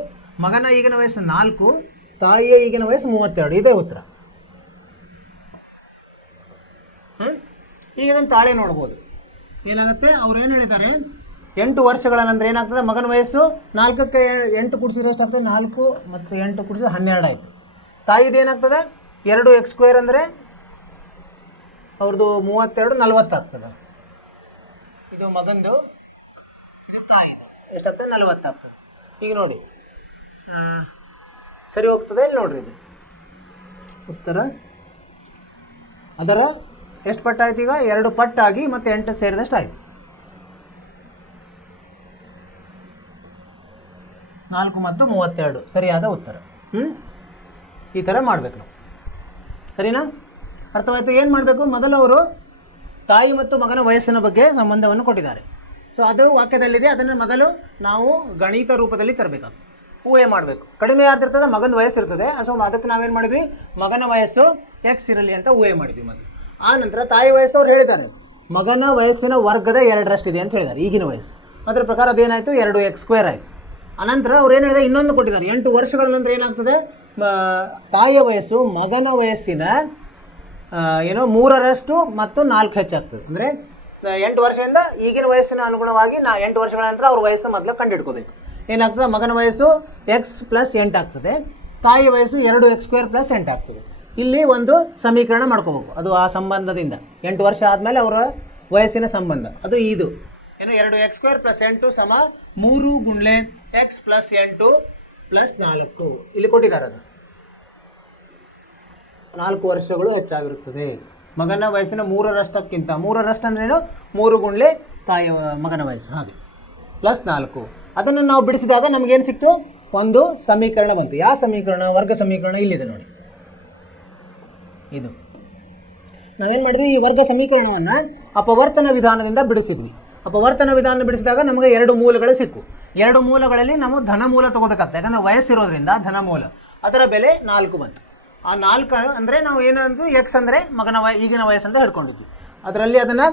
ಮಗನ ಈಗಿನ ವಯಸ್ಸು 4, ತಾಯಿಯ ಈಗಿನ ವಯಸ್ಸು 32. ಇದೇ ಉತ್ತರ. ಈಗ ಇದನ್ನು ತಾಳೆ ನೋಡ್ಬೋದು. ಏನಾಗುತ್ತೆ? ಅವ್ರು ಏನು ಹೇಳಿದ್ದಾರೆ? 8 ವರ್ಷಗಳ ನಂತರ ಏನಾಗ್ತದೆ? ಮಗನ ವಯಸ್ಸು 4ಕ್ಕೆ 8 ಕೂಡಿಸಿದ್ರೆ ಎಷ್ಟಾಗ್ತದೆ? 4 ಮತ್ತು 8 ಕೂಡಿಸಿದ್ರೆ 12 ಆಯಿತು. ತಾಯಿದು ಏನಾಗ್ತದೆ? 2x² ಅಂದರೆ ಅವ್ರದ್ದು 32 40 ಆಗ್ತದೆ. ಇದು ಮಗಂದು, ತಾಯಿ ಎಷ್ಟಾಗ್ತದೆ? 40 ಆಗ್ತದೆ. ಈಗ ನೋಡಿ, ಸರಿ ಹೋಗ್ತದೆ? ಇಲ್ಲಿ ನೋಡ್ರಿ, ಇದು ಉತ್ತರ. ಅದರ ಎಷ್ಟು ಪಟ್ಟಾಯ್ತು? ಈಗ 2 ಪಟ್ಟಾಗಿ ಮತ್ತು 8 ಸೇರಿದಷ್ಟು ಆಯಿತು. 4 ಮತ್ತು 32 ಸರಿಯಾದ ಉತ್ತರ. ಈ ಥರ ಮಾಡಬೇಕು ನಾವು, ಸರಿನಾ? ಅರ್ಥವಾಯಿತು? ಏನು ಮಾಡಬೇಕು? ಮೊದಲು ಅವರು ತಾಯಿ ಮತ್ತು ಮಗನ ವಯಸ್ಸಿನ ಬಗ್ಗೆ ಸಂಬಂಧವನ್ನು ಕೊಟ್ಟಿದ್ದಾರೆ. ಸೊ ಅದು ವಾಕ್ಯದಲ್ಲಿದೆ. ಅದನ್ನು ಮೊದಲು ನಾವು ಗಣಿತ ರೂಪದಲ್ಲಿ ತರಬೇಕಾಗ್ತದೆ. ಊಹೆ ಮಾಡಬೇಕು. ಕಡಿಮೆ ಯಾರ್ದಿರ್ತದೆ? ಮಗನ ವಯಸ್ಸು ಇರ್ತದೆ. ಸೊ ಅದಕ್ಕೆ ನಾವೇನು ಮಾಡಿದ್ವಿ? ಮಗನ ವಯಸ್ಸು x ಇರಲಿ ಅಂತ ಊಹೆ ಮಾಡಿದ್ವಿ ಮೊದಲು. ಆ ನಂತರ ತಾಯಿ ವಯಸ್ಸು ಅವ್ರು ಹೇಳಿದ್ದಾರೆ ಮಗನ ವಯಸ್ಸಿನ ವರ್ಗದ 2ರಷ್ಟಿದೆ ಅಂತ ಹೇಳಿದ್ದಾರೆ ಈಗಿನ ವಯಸ್ಸು. ಅದರ ಪ್ರಕಾರ ಅದೇನಾಯಿತು? 2x² ಆಯಿತು. ಅನಂತರ ಅವ್ರು ಏನು ಹೇಳಿದ್ದಾರೆ? ಇನ್ನೊಂದು ಕೊಟ್ಟಿದ್ದಾರೆ. 8 ವರ್ಷಗಳ ನಂತರ ಏನಾಗ್ತದೆ? ತಾಯಿಯ ವಯಸ್ಸು ಮಗನ ವಯಸ್ಸಿನ 3ರಷ್ಟು ಮತ್ತು 4 ಹೆಚ್ಚಾಗ್ತದೆ. ಅಂದರೆ 8 ವರ್ಷದಿಂದ ಈಗಿನ ವಯಸ್ಸಿನ ಅನುಗುಣವಾಗಿ 8 ವರ್ಷಗಳ ನಂತರ ಅವ್ರ ವಯಸ್ಸು ಮೊದಲು ಕಂಡುಹಿಡ್ಕೋಬೇಕು. ಏನಾಗ್ತದೆ? ಮಗನ ವಯಸ್ಸು x ಪ್ಲಸ್ 8 ಆಗ್ತದೆ, ತಾಯಿಯ ವಯಸ್ಸು 2x² ಪ್ಲಸ್ 8 ಆಗ್ತದೆ. ಇಲ್ಲಿ ಒಂದು ಸಮೀಕರಣ ಮಾಡ್ಕೋಬೇಕು. ಅದು ಆ ಸಂಬಂಧದಿಂದ 8 ವರ್ಷ ಆದಮೇಲೆ ಅವರ ವಯಸ್ಸಿನ ಸಂಬಂಧ ಅದು ಇದು ಏನು? 2x² ಪ್ಲಸ್ 8 ಸಮ 3 ಗುಂಡ್ಲೆ x ಪ್ಲಸ್ 8 ಪ್ಲಸ್ 4. ಇಲ್ಲಿ ಕೊಟ್ಟಿದ್ದಾರೆ. ಅದು 4 ವರ್ಷಗಳು ಹೆಚ್ಚಾಗಿರುತ್ತದೆ. ಮಗನ ವಯಸ್ಸಿನ 3ರಷ್ಟಕ್ಕಿಂತ 3ರಷ್ಟು ಅಂದ್ರೇನು? 3 ಗುಂಡ್ಲೆ ತಾಯಿಯ ಮಗನ ವಯಸ್ಸು, ಹಾಗೆ ಪ್ಲಸ್ 4. ಅದನ್ನು ನಾವು ಬಿಡಿಸಿದಾಗ ನಮಗೇನು ಸಿಕ್ತು? ಒಂದು ಸಮೀಕರಣ ಬಂತು. ಯಾವ ಸಮೀಕರಣ? ವರ್ಗ ಸಮೀಕರಣ ಇಲ್ಲಿದೆ ನೋಡಿ. ಇದು ನಾವೇನು ಮಾಡಿದ್ವಿ? ಈ ವರ್ಗ ಸಮೀಕರಣವನ್ನು ಅಪವರ್ತನ ವಿಧಾನದಿಂದ ಬಿಡಿಸಿದ್ವಿ. ಅಪವರ್ತನ ವಿಧಾನ ಬಿಡಿಸಿದಾಗ ನಮಗೆ 2 ಮೂಲಗಳು ಸಿಕ್ಕು. 2 ಮೂಲಗಳಲ್ಲಿ ನಾವು ಧನ ಮೂಲ ತೊಗೋಬೇಕಾಗ್ತದೆ. ಯಾಕಂದರೆ ವಯಸ್ಸಿರೋದ್ರಿಂದ ಧನ ಮೂಲ, ಅದರ ಬೆಲೆ 4 ಬಂತು. ಆ 4 ಅಂದರೆ ನಾವು ಏನಂದ್ವಿ? x ಅಂದರೆ ಮಗನ ಈಗಿನ ವಯಸ್ಸು ಅಂತ ಹೇಳ್ಕೊಂಡಿದ್ವಿ. ಅದರಲ್ಲಿ ಅದನ್ನು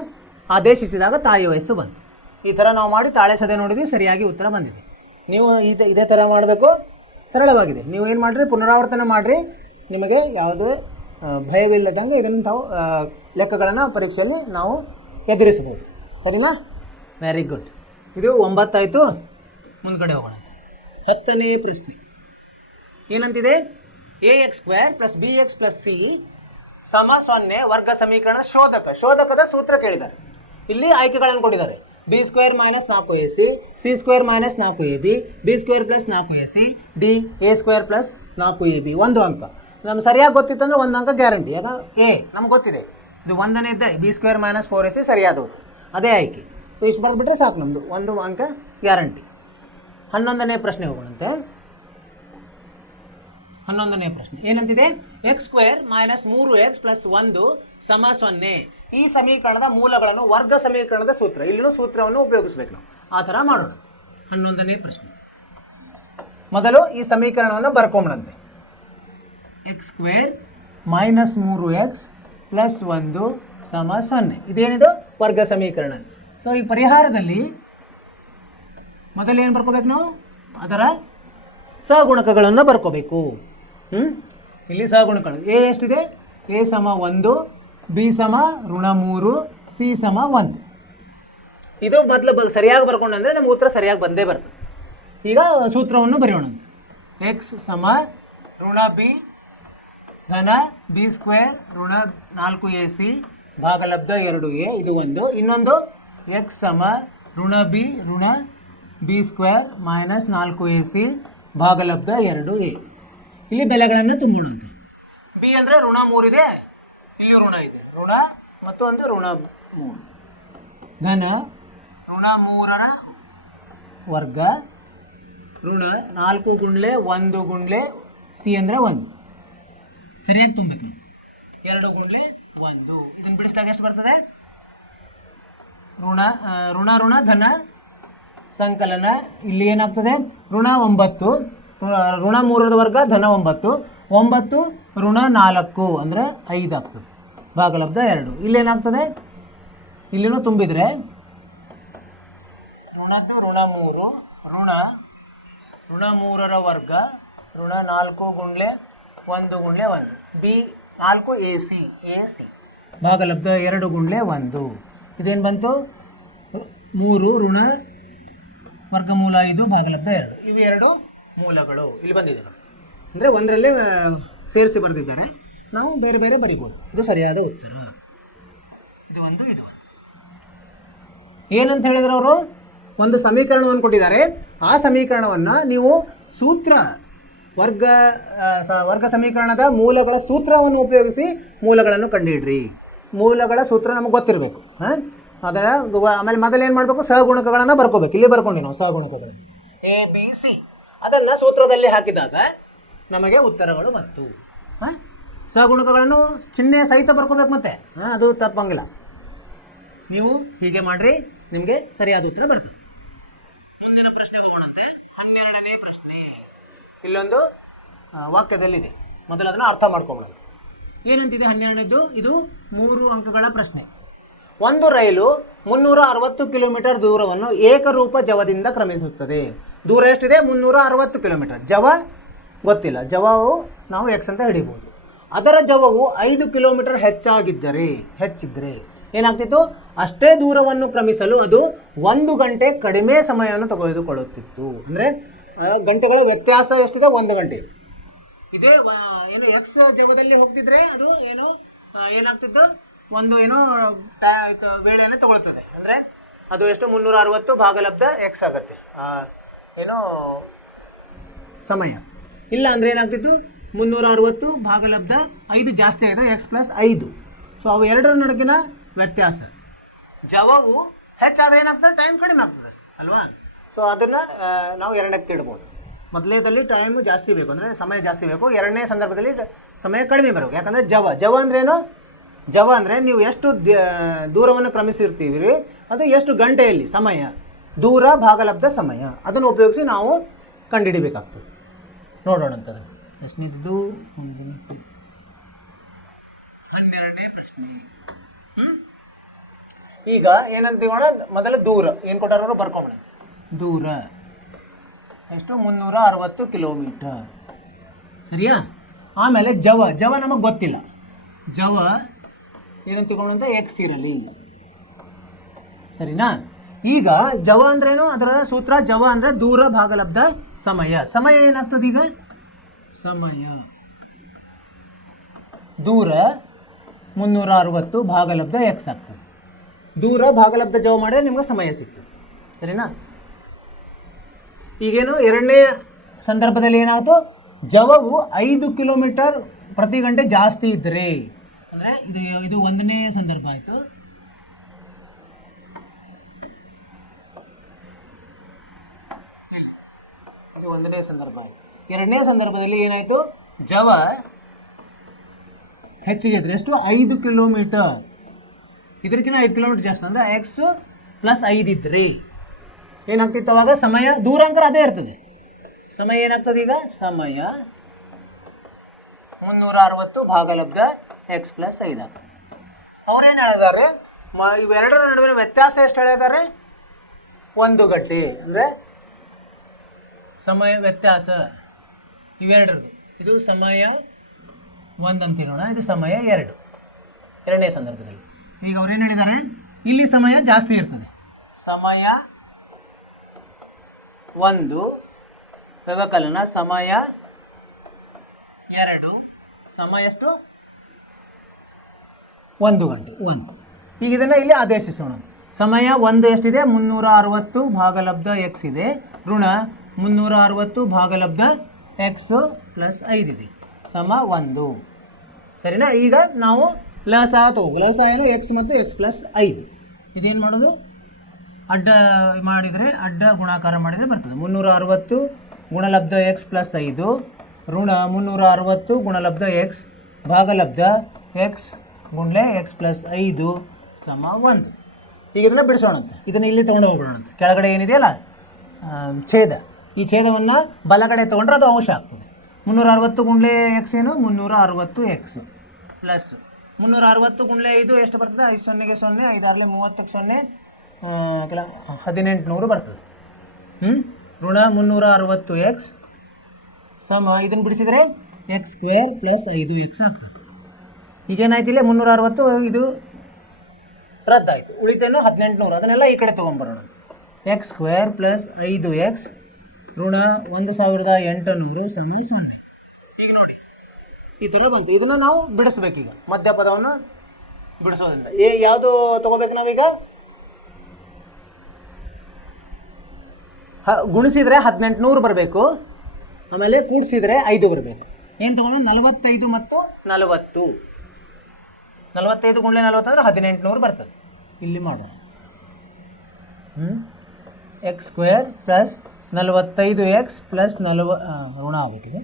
ಆದೇಶಿಸಿದಾಗ ತಾಯಿ ವಯಸ್ಸು ಬಂತು. ಈ ಥರ ನಾವು ಮಾಡಿ ತಾಳೆ ಸದೆ ನೋಡಿದ್ವಿ, ಸರಿಯಾಗಿ ಉತ್ತರ ಬಂದಿದೆ. ನೀವು ಇದೇ ಥರ ಮಾಡಬೇಕು, ಸರಳವಾಗಿದೆ. ನೀವು ಏನು ಮಾಡಿರಿ? ಪುನರಾವರ್ತನೆ ಮಾಡಿರಿ, ನಿಮಗೆ ಯಾವುದೇ ಭಯವಿಲ್ಲದಂಗೆ ಇದನ್ನು ತಾವು ಲೆಕ್ಕಗಳನ್ನು ಪರೀಕ್ಷೆಯಲ್ಲಿ ನಾವು ಎದುರಿಸಬಹುದು. ಸರಿನಾ? Very good. ಇದು 9 ಆಯಿತು. ಮುಂದ್ಗಡೆ ಹೋಗೋಣ. 10ನೇ ಪ್ರಶ್ನೆ ಏನಂತಿದೆ? ax² plus bx plus c ಸಮ 0 ವರ್ಗ ಸಮೀಕರಣ ಶೋಧಕದ ಸೂತ್ರ ಕೇಳಿದ್ದಾರೆ. ಇಲ್ಲಿ ಆಯ್ಕೆಗಳನ್ನು ಕೊಟ್ಟಿದ್ದಾರೆ. B square minus 4ac, C square minus 4ab, B square plus 4ac, D A square plus 4ab. ಒಂದು ಅಂಕ ನಮ್ಗೆ ಸರಿಯಾಗಿ ಗೊತ್ತಿತ್ತು ಅಂದರೆ ಒಂದು ಅಂಕ ಗ್ಯಾರಂಟಿ. ಆಗ ಎ ನಮ್ಗೆ ಗೊತ್ತಿದೆ, ಇದು ಒಂದನೇ ಇದ್ದ ಬಿ ಸ್ಕ್ವೇರ್ ಮೈನಸ್ 4ac ಸರಿಯಾದವು, ಅದೇ ಆಯ್ಕೆ. ಸೊ ಇಷ್ಟು ಬರೆದ್ಬಿಟ್ರೆ ಸಾಕು, ನಮ್ಮದು ಒಂದು ಅಂಕ ಗ್ಯಾರಂಟಿ. 11ನೇ ಪ್ರಶ್ನೆ ಹೋಗೋಣಂತೆ. 11ನೇ ಪ್ರಶ್ನೆ ಏನಂತಿದೆ? X square minus 3x plus 1 ಸಮ 0. ಈ ಸಮೀಕರಣದ ಮೂಲಗಳನ್ನು ವರ್ಗ ಸಮೀಕರಣದ ಸೂತ್ರ, ಇಲ್ಲಿನೂ ಸೂತ್ರವನ್ನು ಉಪಯೋಗಿಸ್ಬೇಕು ನಾವು. ಆ ಥರ ಮಾಡೋಣ. 11ನೇ ಪ್ರಶ್ನೆ. ಮೊದಲು ಈ ಸಮೀಕರಣವನ್ನು ಬರ್ಕೊಂಬಂತೆ. X square minus 3x plus 1 ಸಮ 0. ಇದೇನಿದು? ವರ್ಗ ಸಮೀಕರಣ. ಸೊ ಈ ಪರಿಹಾರದಲ್ಲಿ ಮೊದಲೇನು ಬರ್ಕೋಬೇಕು ನಾವು? ಅದರ ಸಹಗುಣಕಗಳನ್ನು ಬರ್ಕೋಬೇಕು. ಇಲ್ಲಿ ಸಹಗುಣಕಗಳು ಎ ಎಷ್ಟಿದೆ? ಎ ಸಮ 1, ಬಿ ಸಮ ಋಣ 3, ಸಿ ಸಮ 1. ಇದು ಮೊದಲು ಸರಿಯಾಗಿ ಬರ್ಕೊಂಡ್ರೆ ನಮ್ಗೆ ಉತ್ತರ ಸರಿಯಾಗಿ ಬಂದೇ ಬರ್ತದೆ. ಈಗ ಸೂತ್ರವನ್ನು ಬರೆಯೋಣ. ಎಕ್ಸ್ ಸಮ ಋಣ ಬಿ ಧನ ಬಿ ಸ್ಕ್ವೇರ್ ಋಣ 4ac ಭಾಗಲಬ್ಧ 2a, ಇದು ಒಂದು. ಇನ್ನೊಂದು ಎಕ್ಸ್ ಸಮ ಋಣ B square minus 4ac ಭಾಗಲಬ್ಧ 2a. ಇಲ್ಲಿ ಬೆಲೆಗಳನ್ನು ತುಂಬೋಣ. ಬಿ ಅಂದರೆ ಋಣ 3 ಇದೆ, ಇಲ್ಲಿ ಋಣ ಇದೆ, ಋಣ ಮತ್ತು ಒಂದು ಋಣ 3. ಧನ ಋಣ 3ರ ವರ್ಗ ಋಣ 4 ಗುಂಡ್ಲೆ 1 ಗುಂಡ್ಲೆ ಸಿ ಅಂದರೆ 1. ಸರಿಯಾಗಿ ತುಂಬಬೇಕು. 2 ಗುಂಡ್ಲೆ 1. ಇದನ್ನು ಬಿಡಿಸಿದಾಗ ಎಷ್ಟು ಬರ್ತದೆ? ಋಣ ಧನ ಸಂಕಲನ. ಇಲ್ಲಿ ಏನಾಗ್ತದೆ? ಋಣ 9, ಋಣ 3ರ ವರ್ಗ ಧನ 9, 9 ಋಣ 4 ಅಂದರೆ 5 ಆಗ್ತದೆ ಭಾಗಲಬ್ಧ 2. ಇಲ್ಲೇನಾಗ್ತದೆ? ಇಲ್ಲಿನೂ ತುಂಬಿದರೆ ಋಣದ್ದು ಋಣ 3, ಋಣ 3ರ ವರ್ಗ ಋಣ 4 ಗುಂಡ್ಲೆ 1 ಗುಂಡ್ಲೆ 1, ಬಿ 4ac ಭಾಗಲಬ್ಧ 2 ಗುಂಡ್ಲೆ 1. ಇದೇನು ಬಂತು? 3 ಋಣ ವರ್ಗಮೂಲ 5 ಭಾಗಲಬ್ಧ 2. ಇವು 2 ಮೂಲಗಳು ಇಲ್ಲಿ ಬಂದಿದೆ ನೋಡಿ. ಅಂದರೆ ಒಂದರಲ್ಲೇ ಸೇರಿಸಿ ಬರೆದಿದ್ದಾರೆ, ನಾವು ಬೇರೆ ಬೇರೆ ಬರಿಬೋದು. ಇದು ಸರಿಯಾದ ಉತ್ತರ. ಇದು ಒಂದು. ಏನಂತ ಹೇಳಿದ್ರು ಅವರು? ಒಂದು ಸಮೀಕರಣವನ್ನು ಕೊಟ್ಟಿದ್ದಾರೆ. ಆ ಸಮೀಕರಣವನ್ನು ನೀವು ಸೂತ್ರ ವರ್ಗ ಸಮೀಕರಣದ ಮೂಲಗಳ ಸೂತ್ರವನ್ನು ಉಪಯೋಗಿಸಿ ಮೂಲಗಳನ್ನು ಕಂಡುಹಿಡ್ರಿ. ಮೂಲಗಳ ಸೂತ್ರ ನಮಗೆ ಗೊತ್ತಿರಬೇಕು. ಅದರ ಆಮೇಲೆ ಮೊದಲು ಏನು ಮಾಡಬೇಕು? ಸಹಗುಣಕಗಳನ್ನು ಬರ್ಕೋಬೇಕು. ಇಲ್ಲಿ ಬರ್ಕೊಂಡು ನಾವು ಸಹಗುಣಕಗಳನ್ನು ಎ ಬಿ ಸಿ ಅದನ್ನು ಸೂತ್ರದಲ್ಲಿ ಹಾಕಿದಾಗ ನಮಗೆ ಉತ್ತರಗಳು ಬಂತು. ಸಹಗುಣಕಗಳನ್ನು ಚಿಹ್ನೆ ಸಹಿತ ಬರ್ಕೋಬೇಕು. ಮತ್ತೆ ಅದು ತಪ್ಪಂಗಿಲ್ಲ. ನೀವು ಹೀಗೆ ಮಾಡ್ರಿ, ನಿಮಗೆ ಸರಿಯಾದ ಉತ್ತರ ಬರ್ತದೆ. ಮುಂದಿನ ಪ್ರಶ್ನೆ ಹೋಗೋಣಂತೆ. 12ನೇ ಪ್ರಶ್ನೆ ಇಲ್ಲೊಂದು ವಾಕ್ಯದಲ್ಲಿದೆ. ಮೊದಲು ಅದನ್ನು ಅರ್ಥ ಮಾಡ್ಕೊಳ್ಳೋಣ. ಏನಂತಿದೆ 12ನೇದ್ದು? ಇದು 3 ಅಂಕಗಳ ಪ್ರಶ್ನೆ. ಒಂದು ರೈಲು 360 ಕಿಲೋಮೀಟರ್ ದೂರವನ್ನು ಏಕರೂಪ ಜವದಿಂದ ಕ್ರಮಿಸುತ್ತದೆ. ದೂರ ಎಷ್ಟಿದೆ? 360 ಕಿಲೋಮೀಟರ್. ಜವ ಗೊತ್ತಿಲ್ಲ, ಜವವು ನಾವು ಎಕ್ಸ್ ಅಂತ ಹಿಡಿಬೋದು. ಅದರ ಜವವು 5 ಕಿಲೋಮೀಟರ್ ಹೆಚ್ಚಿದ್ದರೆ ಏನಾಗ್ತಿತ್ತು? ಅಷ್ಟೇ ದೂರವನ್ನು ಕ್ರಮಿಸಲು ಅದು 1 ಗಂಟೆ ಕಡಿಮೆ ಸಮಯವನ್ನು ತೆಗೆದುಕೊಳ್ಳುತ್ತಿತ್ತು. ಅಂದರೆ ಗಂಟೆಗಳ ವ್ಯತ್ಯಾಸ ಎಷ್ಟಿದೆ? 1 ಗಂಟೆ. ಇದೇ ಏನು ಎಕ್ಸ್ ಜವದಲ್ಲಿ ಹೋಗ್ತಿದ್ರೆ ಅದು ಏನಾಗ್ತಿತ್ತು? ಒಂದು ವೇಳೆಯನ್ನು ತಗೊಳ್ತದೆ. ಅಂದರೆ ಅದು ಎಷ್ಟು? 360 ಭಾಗಲಬ್ಧ ಎಕ್ಸ್ ಆಗುತ್ತೆ ಸಮಯ. ಇಲ್ಲ ಅಂದರೆ ಏನಾಗ್ತಿತ್ತು? 360 ಭಾಗಲಬ್ಧ 5 ಜಾಸ್ತಿ ಆಗಿದೆ, ಎಕ್ಸ್ ಪ್ಲಸ್ 5. ಸೊ ಅವು ಎರಡರ ನಡುವಿನ ವ್ಯತ್ಯಾಸ. ಜವವು ಹೆಚ್ಚಾದರೆ ಏನಾಗ್ತದೆ? ಟೈಮ್ ಕಡಿಮೆ ಆಗ್ತದೆ ಅಲ್ವಾ? ಸೊ ಅದನ್ನು ನಾವು 2ಕ್ಕೆ ಇಡ್ಬೋದು. ಮೊದಲನೇದಲ್ಲಿ ಟೈಮು ಜಾಸ್ತಿ ಬೇಕು, ಅಂದರೆ ಸಮಯ ಜಾಸ್ತಿ ಬೇಕು. 2ನೇ ಸಂದರ್ಭದಲ್ಲಿ ಸಮಯ ಕಡಿಮೆ ಬರಬೇಕು. ಯಾಕಂದರೆ ಜವ ಅಂದ್ರೇನು? ಜವ ಅಂದರೆ ನೀವು ಎಷ್ಟು ದೂರವನ್ನು ಕ್ರಮಿಸಿರ್ತೀವಿ ಅದು ಎಷ್ಟು ಗಂಟೆಯಲ್ಲಿ ಸಮಯ, ದೂರ ಭಾಗಲಬ್ಧ ಸಮಯ, ಅದನ್ನು ಉಪಯೋಗಿಸಿ ನಾವು ಕಂಡುಹಿಡಿಬೇಕಾಗ್ತದೆ. ನೋಡೋಣ ಅಂತದ್ದು ಎಷ್ಟನೇದು. 12ನೇ ಪ್ರಶ್ನೆ. ಈಗ ಏನಂತೀಗೋಣ? ಮೊದಲು ದೂರ ಏನು ಕೊಟ್ಟಾರೋ ಬರ್ಕೊಂಬೋಣ. ದೂರ ಎಷ್ಟು? 360 ಕಿಲೋಮೀಟರ್. ಸರಿಯಾ? ಆಮೇಲೆ ಜವ ನಮಗೆ ಗೊತ್ತಿಲ್ಲ. ಜವ ಏನಂತ ತಗೊಂಡಂತ ಎಕ್ಸ್ ಇರಲಿ. ಸರಿನಾ? ಈಗ ಜವ ಅಂದ್ರೇನು? ಅದರ ಸೂತ್ರ ಜವ ಅಂದರೆ ದೂರ ಭಾಗಲಬ್ಧ ಸಮಯ. ಸಮಯ ಏನಾಗ್ತದೆ? ಈಗ ಸಮಯ ದೂರ 360 ಭಾಗಲಬ್ಧ ಎಕ್ಸ್ ಆಗ್ತದೆ. ದೂರ ಭಾಗಲಬ್ಧ ಜವ ಮಾಡಿದ್ರೆ ನಿಮ್ಗೆ ಸಮಯ ಸಿಗ್ತದೆ. ಸರಿನಾ? ಈಗೇನು ಎರಡನೇ ಸಂದರ್ಭದಲ್ಲಿ ಏನಾಯಿತು, ಜವವು 5 ಕಿಲೋಮೀಟರ್ ಪ್ರತಿ ಗಂಟೆ ಜಾಸ್ತಿ ಇದ್ದರೆ, ಅಂದರೆ ಇದು ಒಂದನೇ ಸಂದರ್ಭ ಆಯಿತು. ಇದು ಒಂದನೇ ಸಂದರ್ಭ ಆಯಿತು. ಎರಡನೇ ಸಂದರ್ಭದಲ್ಲಿ ಏನಾಯಿತು, ಜವ ಹೆಚ್ಚಿಗೆ ಇದ್ರೆ ಎಷ್ಟು, 5 ಕಿಲೋಮೀಟರ್, ಇದಕ್ಕಿಂತ 5 ಕಿಲೋಮೀಟರ್ ಜಾಸ್ತಿ ಅಂದರೆ ಎಕ್ಸ್ ಪ್ಲಸ್ 5 ಇದ್ದರೆ ಏನಾಗ್ತಿತ್ತು ಅವಾಗ, ಸಮಯ ದೂರಾಂತರ ಅದೇ ಇರ್ತದೆ. ಸಮಯ ಏನಾಗ್ತದೆ ಈಗ, ಸಮಯ 360 ಭಾಗಲಬ್ಧ ಎಕ್ಸ್ ಪ್ಲಸ್ 5 ಆಗ್ತದೆ. ಅವ್ರೇನು ಹೇಳಿದ್ದಾರೆ, ಇವೆರಡರ ನಡುವಿನ ವ್ಯತ್ಯಾಸ ಎಷ್ಟು ಹೇಳಿದ್ದಾರೆ, 1 ಗಂಟೆ. ಅಂದರೆ ಸಮಯ ವ್ಯತ್ಯಾಸ ಇವೆರಡರದು, ಇದು ಸಮಯ 1 ಅಂತ ಹೇಳೋಣ, ಇದು ಸಮಯ 2 ಎರಡನೇ ಸಂದರ್ಭದಲ್ಲಿ. ಈಗ ಅವ್ರೇನು ಹೇಳಿದ್ದಾರೆ, ಇಲ್ಲಿ ಸಮಯ ಜಾಸ್ತಿ ಇರ್ತದೆ, ಸಮಯ 1 ವ್ಯವಕಲನ ಸಮಯ 2 ಸಮಯ ಎಷ್ಟು, 1 ಗಂಟೆ 1. ಈಗ ಇದನ್ನು ಇಲ್ಲಿ ಆದೇಶಿಸೋಣ. ಸಮಯ 1 ಎಷ್ಟಿದೆ, 360 ಭಾಗಲಬ್ಧ ಎಕ್ಸ್ ಇದೆ, ಋಣ 360 ಭಾಗಲಬ್ಧ ಎಕ್ಸ್ ಪ್ಲಸ್ 5 ಇದೆ, ಸಮ 1. ಸರಿನಾ? ಈಗ ನಾವು ಲಸ ತಗೋ, ಲಸ ಏನು, ಎಕ್ಸ್ ಮತ್ತು ಎಕ್ಸ್ ಪ್ಲಸ್ 5. ಇದೇನು ಮಾಡೋದು, ಅಡ್ಡ ಮಾಡಿದರೆ, ಅಡ್ಡ ಗುಣಾಕಾರ ಮಾಡಿದರೆ ಬರ್ತದೆ. 360 ಗುಣಲಬ್ಧ ಎಕ್ಸ್ ಪ್ಲಸ್ 5 ಋಣ 360 ಗುಣಲಬ್ಧ ಎಕ್ಸ್ ಭಾಗಲಬ್ಧ ಎಕ್ಸ್ ಗುಣಲೆ ಎಕ್ಸ್ ಪ್ಲಸ್ 5 ಸಮ 1. ಈಗ ಇದನ್ನು ಬಿಡಿಸೋಣಂತೆ, ಇದನ್ನು ಇಲ್ಲಿ ತೊಗೊಂಡು ಹೋಗ್ಬಿಡೋಣಂತೆ. ಕೆಳಗಡೆ ಏನಿದೆಯಲ್ಲ ಛೇದ, ಈ ಛೇದವನ್ನು ಬಲಗಡೆ ತೊಗೊಂಡ್ರೆ ಅದು ಅಂಶ ಆಗ್ತದೆ. 360 ಗುಣಲೆ ಎಕ್ಸ್ ಏನು, 360 ಎಕ್ಸ್ ಪ್ಲಸ್ 360 ಗುಣಲೆ 5 ಎಷ್ಟು ಬರ್ತದೆ, 5 0ಗೆ 0, 5 6 30ಕ್ಕೆ 0, 1800 ಬರ್ತದೆ. ಋಣ 360 ಎಕ್ಸ್ ಸಮ, ಇದನ್ನು ಬಿಡಿಸಿದರೆ ಎಕ್ಸ್ ಸ್ಕ್ವೇರ್ ಪ್ಲಸ್ 5 ಎಕ್ಸ್ ಆಗ್ತದೆ. ಈಗೇನಾಯ್ತು, ಇಲ್ಲಿ 360 ಇದು ರದ್ದಾಯಿತು, ಉಳಿತೇನು 1800, ಅದನ್ನೆಲ್ಲ ಈ ಕಡೆ ತೊಗೊಂಬರೋಣ. ಎಕ್ಸ್ ಸ್ಕ್ವೇರ್ ಪ್ಲಸ್ 5 ಎಕ್ಸ್ ಋಣ 1800 ಸಮ 0. ಈಗ ನೋಡಿ ಈ ಥರ ಬಂತು. ಇದನ್ನು ನಾವು ಬಿಡಿಸ್ಬೇಕೀಗ, ಮಧ್ಯಪದವನ್ನು ಬಿಡಿಸೋದ್ರಿಂದ ಯಾವುದು ತೊಗೋಬೇಕು ನಾವೀಗ, ಗುಣಿಸಿದರೆ 1800 ಬರಬೇಕು, ಆಮೇಲೆ ಕೂಡಿಸಿದರೆ 5 ಬರಬೇಕು. ಏನು ತೊಗೊಂಡು 45 ಮತ್ತು 40, 45 ಗುಣಲೆ 40 ಅಂದರೆ 1800 ಬರ್ತದೆ. ಇಲ್ಲಿ ಮಾಡೋಣ, X square plus 45 X plus ಋಣ ಆಗುತ್ತದೆ,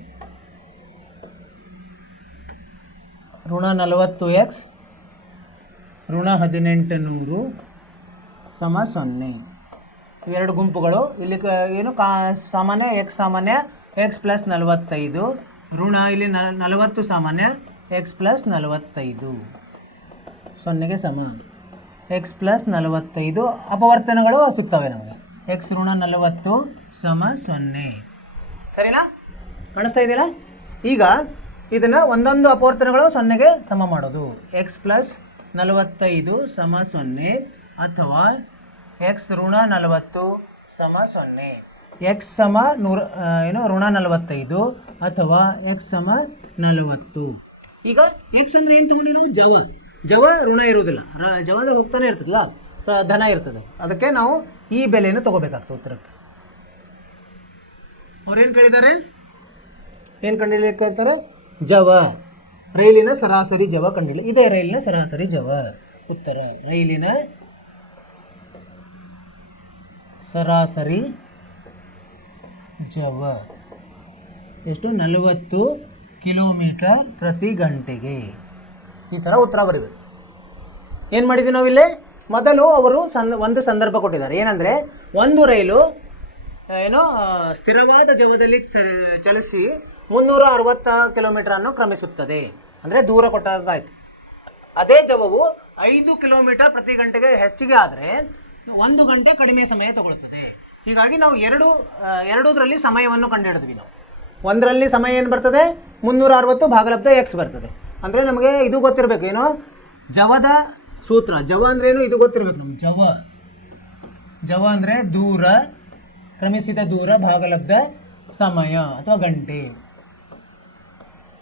ಋಣ 40 ಎಕ್ಸ್ ಋಣ 1800 ಸಮ 0. ಇವೆರಡು ಗುಂಪುಗಳು ಇಲ್ಲಿ ಏನು ಸಾಮಾನ್ಯ, ಎಕ್ಸ್ ಸಾಮಾನ್ಯ, ಎಕ್ಸ್ ಪ್ಲಸ್ 45 ಋಣ ಇಲ್ಲಿ 40 ಸಾಮಾನ್ಯ, ಎಕ್ಸ್ ಪ್ಲಸ್ 45 0ಗೆ ಸಮ, ಎಕ್ಸ್ ಪ್ಲಸ್ 45 ಅಪವರ್ತನಗಳು ಸಿಗ್ತವೆ ನಮಗೆ. ಎಕ್ಸ್ ಋಣ 40 ಸಮ 0. ಸರಿನಾ? ಕಾಣಿಸ್ತಾ ಇದೆಯಲ್ಲ? ಈಗ ಇದನ್ನು ಒಂದೊಂದು ಅಪವರ್ತನಗಳು 0ಗೆ ಸಮ ಮಾಡೋದು. ಎಕ್ಸ್ ಪ್ಲಸ್ 45 ಸಮ 0 ಅಥವಾ ಎಕ್ಸ್ ಋಣ 40 ಸಮ 0, ಎಕ್ಸ್ ಸಮ ಋಣ 45 ಅಥವಾ ಎಕ್ಸ್ ಸಮ 40. ಈಗ ಎಕ್ಸ್ ಅಂದರೆ ಏನು ತಗೊಂಡಿ ನಾವು, ಜವ. ಜವ ಋಣ ಇರುವುದಿಲ್ಲ, ಜವದ ಹೋಗ್ತಾನೆ ಇರ್ತದಲ್ಲ, ಧನ ಇರ್ತದೆ, ಅದಕ್ಕೆ ನಾವು ಈ ಬೆಲೆಯನ್ನು ತಗೋಬೇಕಾಗ್ತದೆ ಉತ್ತರಕ್ಕೆ. ಅವ್ರೇನು ಕೇಳಿದ್ದಾರೆ, ಏನು ಕಂಡುಹಿಡಿಯಲಿಕ್ಕೆ ಹೇಳ್ತಾರೆ, ಜವ, ರೈಲಿನ ಸರಾಸರಿ ಜವ ಕಂಡುಹಿಡಿ. ಇದೇ ರೈಲಿನ ಸರಾಸರಿ ಜವ. ಉತ್ತರ ರೈಲಿನ ಸರಾಸರಿ ಜವ ಎಷ್ಟು, 40 ಕಿಲೋಮೀಟರ್ ಪ್ರತಿ ಗಂಟೆಗೆ. ಈ ಥರ ಉತ್ತರ ಬರೀಬೇಕು. ಏನು ಮಾಡಿದ್ವಿ ನಾವಿಲ್ಲಿ, ಮೊದಲು ಅವರು ಒಂದು ಸಂದರ್ಭ ಕೊಟ್ಟಿದ್ದಾರೆ. ಏನಂದರೆ, ಒಂದು ರೈಲು ಏನೋ ಸ್ಥಿರವಾದ ಜವದಲ್ಲಿ ಚಲಿಸಿ 360 ಕಿಲೋಮೀಟರನ್ನು ಕ್ರಮಿಸುತ್ತದೆ, ಅಂದರೆ ದೂರ ಕೊಟ್ಟಾಗಾಯಿತು. ಅದೇ ಜವವು 5 ಕಿಲೋಮೀಟರ್ ಪ್ರತಿ ಗಂಟೆಗೆ ಹೆಚ್ಚಿಗೆ ಆದರೆ 1 ಗಂಟೆ ಕಡಿಮೆ ಸಮಯ ತಗೊಳ್ಳುತ್ತದೆ. ಹೀಗಾಗಿ ನಾವು ಎರಡೂದರಲ್ಲಿ ಸಮಯವನ್ನು ಕಂಡುಹಿಡಿದ್ವಿ. ನಾವು ಒಂದರಲ್ಲಿ ಸಮಯ ಏನು ಬರ್ತದೆ, 360 ಭಾಗಲಬ್ಧ ಎಕ್ಸ್ ಬರ್ತದೆ. ಅಂದರೆ ನಮಗೆ ಇದು ಗೊತ್ತಿರಬೇಕು, ಏನು ಜವದ ಸೂತ್ರ. ಜವ ಅಂದ್ರೇನು ಇದು ಗೊತ್ತಿರಬೇಕು ನಮ್ಗೆ. ಜವ ಅಂದರೆ ದೂರ, ಕ್ರಮಿಸಿದ ದೂರ ಭಾಗಲಬ್ಧ ಸಮಯ ಅಥವಾ ಗಂಟೆ,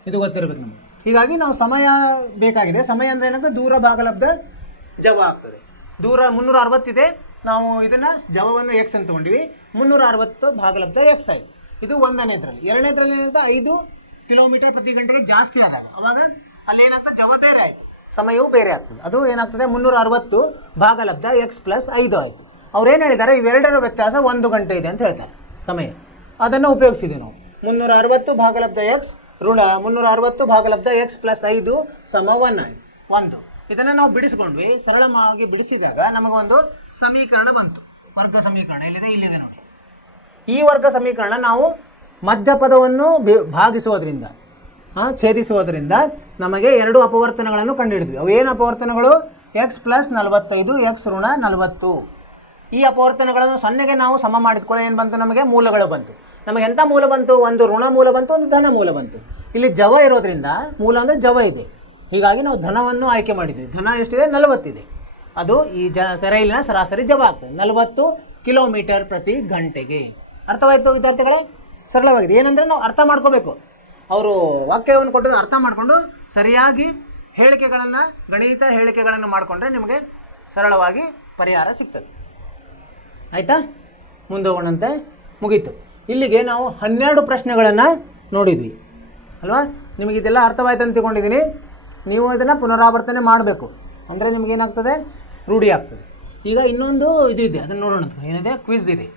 ಇದು ಗೊತ್ತಿರಬೇಕು ನಮಗೆ. ಹೀಗಾಗಿ ನಾವು ಸಮಯ ಬೇಕಾಗಿದೆ. ಸಮಯ ಅಂದರೆ ಏನಾಗುತ್ತೆ, ದೂರ ಭಾಗಲಬ್ಧ ಜವ ಆಗ್ತದೆ. ದೂರ 360 ಇದೆ, ನಾವು ಇದನ್ನು ಜವವನ್ನು ಎಕ್ಸ್ ಅಂತ ತೊಗೊಂಡಿವಿ. 360 ಭಾಗಲಬ್ಧ ಎಕ್ಸ್ ಆಯಿತು. ಇದು ಒಂದನೇದ್ರಲ್ಲಿ. ಎರಡನೇದ್ರಲ್ಲಿ ಏನಾಗುತ್ತೆ 5 ಕಿಲೋಮೀಟರ್ ಪ್ರತಿ ಗಂಟೆಗೆ ಜಾಸ್ತಿ ಆದಾಗ ಅವಾಗ ಅಲ್ಲಿ ಏನಾಗ್ತದೆ, ಜವ ಬೇರೆ ಆಯಿತು, ಸಮಯವು ಬೇರೆ ಆಗ್ತದೆ. ಅದು ಏನಾಗ್ತದೆ 360 ಭಾಗಲಬ್ಧ ಎಕ್ಸ್ ಪ್ಲಸ್ 5 ಆಯಿತು. ಅವ್ರೇನು ಹೇಳಿದ್ದಾರೆ, ಇವೆರಡರ ವ್ಯತ್ಯಾಸ 1 ಗಂಟೆ ಇದೆ ಅಂತ ಹೇಳ್ತಾರೆ ಸಮಯ. ಅದನ್ನು ಉಪಯೋಗಿಸಿದ್ವಿ ನಾವು. 360 ಭಾಗಲಬ್ಧ ಎಕ್ಸ್ ಋಣ 360 ಭಾಗಲಬ್ಧ ಎಕ್ಸ್ ಪ್ಲಸ್ 5 ಸಮ 1 ಆಯಿತು. 1 ಇದನ್ನು ನಾವು ಬಿಡಿಸ್ಕೊಂಡ್ವಿ. ಸರಳವಾಗಿ ಬಿಡಿಸಿದಾಗ ನಮಗೊಂದು ಸಮೀಕರಣ ಬಂತು, ವರ್ಗ ಸಮೀಕರಣ. ಇಲ್ಲಿದೆ ನೋಡಿ. ಈ ವರ್ಗ ಸಮೀಕರಣ ನಾವು ಮಧ್ಯಪದವನ್ನು ಭಾಗಿಸುವುದರಿಂದ ಛೇದಿಸುವುದರಿಂದ ನಮಗೆ 2 ಅಪವರ್ತನಗಳನ್ನು ಕಂಡುಹಿಡಿದ್ವಿ. ಅವು ಏನು ಅಪವರ್ತನಗಳು? ಎಕ್ಸ್ ಪ್ಲಸ್ 45 ಎಕ್ಸ್ ಋಣ 40. ಈ ಅಪವರ್ತನಗಳನ್ನು 0ಗೆ ನಾವು ಸಮ ಮಾಡಿದ್ಕೊಳ್ಳೋ ಏನು ಬಂತು, ನಮಗೆ ಮೂಲಗಳು ಬಂತು. ನಮಗೆ ಎಂಥ ಮೂಲ ಬಂತು? ಒಂದು ಋಣ ಮೂಲ ಬಂತು, ಒಂದು ಧನ ಮೂಲ ಬಂತು. ಇಲ್ಲಿ ಜವ ಇರೋದ್ರಿಂದ ಮೂಲ ಅಂದರೆ ಜವ ಇದೆ, ಹೀಗಾಗಿ ನಾವು ಧನವನ್ನು ಆಯ್ಕೆ ಮಾಡಿದ್ವಿ. ಧನ ಎಷ್ಟಿದೆ? 40 ಇದೆ. ಅದು ಈ ರೈಲಿನ ಸರಾಸರಿ ಜವ ಆಗ್ತದೆ 40 ಕಿಲೋಮೀಟರ್ ಪ್ರತಿ ಗಂಟೆಗೆ. ಅರ್ಥವಾಯಿತು ವಿದ್ಯಾರ್ಥಿಗಳೇ? ಸರಳವಾಗಿದೆ. ಏನಂದರೆ ನಾವು ಅರ್ಥ ಮಾಡ್ಕೋಬೇಕು. ಅವರು ವಾಕ್ಯವನ್ನು ಕೊಟ್ಟು ಅರ್ಥ ಮಾಡಿಕೊಂಡು ಸರಿಯಾಗಿ ಹೇಳಿಕೆಗಳನ್ನು, ಗಣಿತ ಹೇಳಿಕೆಗಳನ್ನು ಮಾಡಿಕೊಂಡ್ರೆ ನಿಮಗೆ ಸರಳವಾಗಿ ಪರಿಹಾರ ಸಿಗ್ತದೆ. ಆಯಿತಾ? ಮುಂದೆ ಹೋಗೋಣಂತೆ. ಮುಗೀತು. ಇಲ್ಲಿಗೆ ನಾವು 12 ಪ್ರಶ್ನೆಗಳನ್ನು ನೋಡಿದ್ವಿ ಅಲ್ವಾ? ನಿಮಗೆ ಇದೆಲ್ಲ ಅರ್ಥವಾಯ್ತು ಅಂತ ತಿಳ್ಕೊಂಡಿದ್ದೀನಿ. ನೀವು ಇದನ್ನು ಪುನರಾವರ್ತನೆ ಮಾಡಬೇಕು, ಅಂದರೆ ನಿಮಗೇನಾಗ್ತದೆ, ರೂಢಿ ಆಗ್ತದೆ. ಈಗ ಇನ್ನೊಂದು ಇದು ಇದೆ, ಅದನ್ನು ನೋಡೋಣ. ಏನಿದೆ? ಕ್ವಿಜ್ ಇದೆ.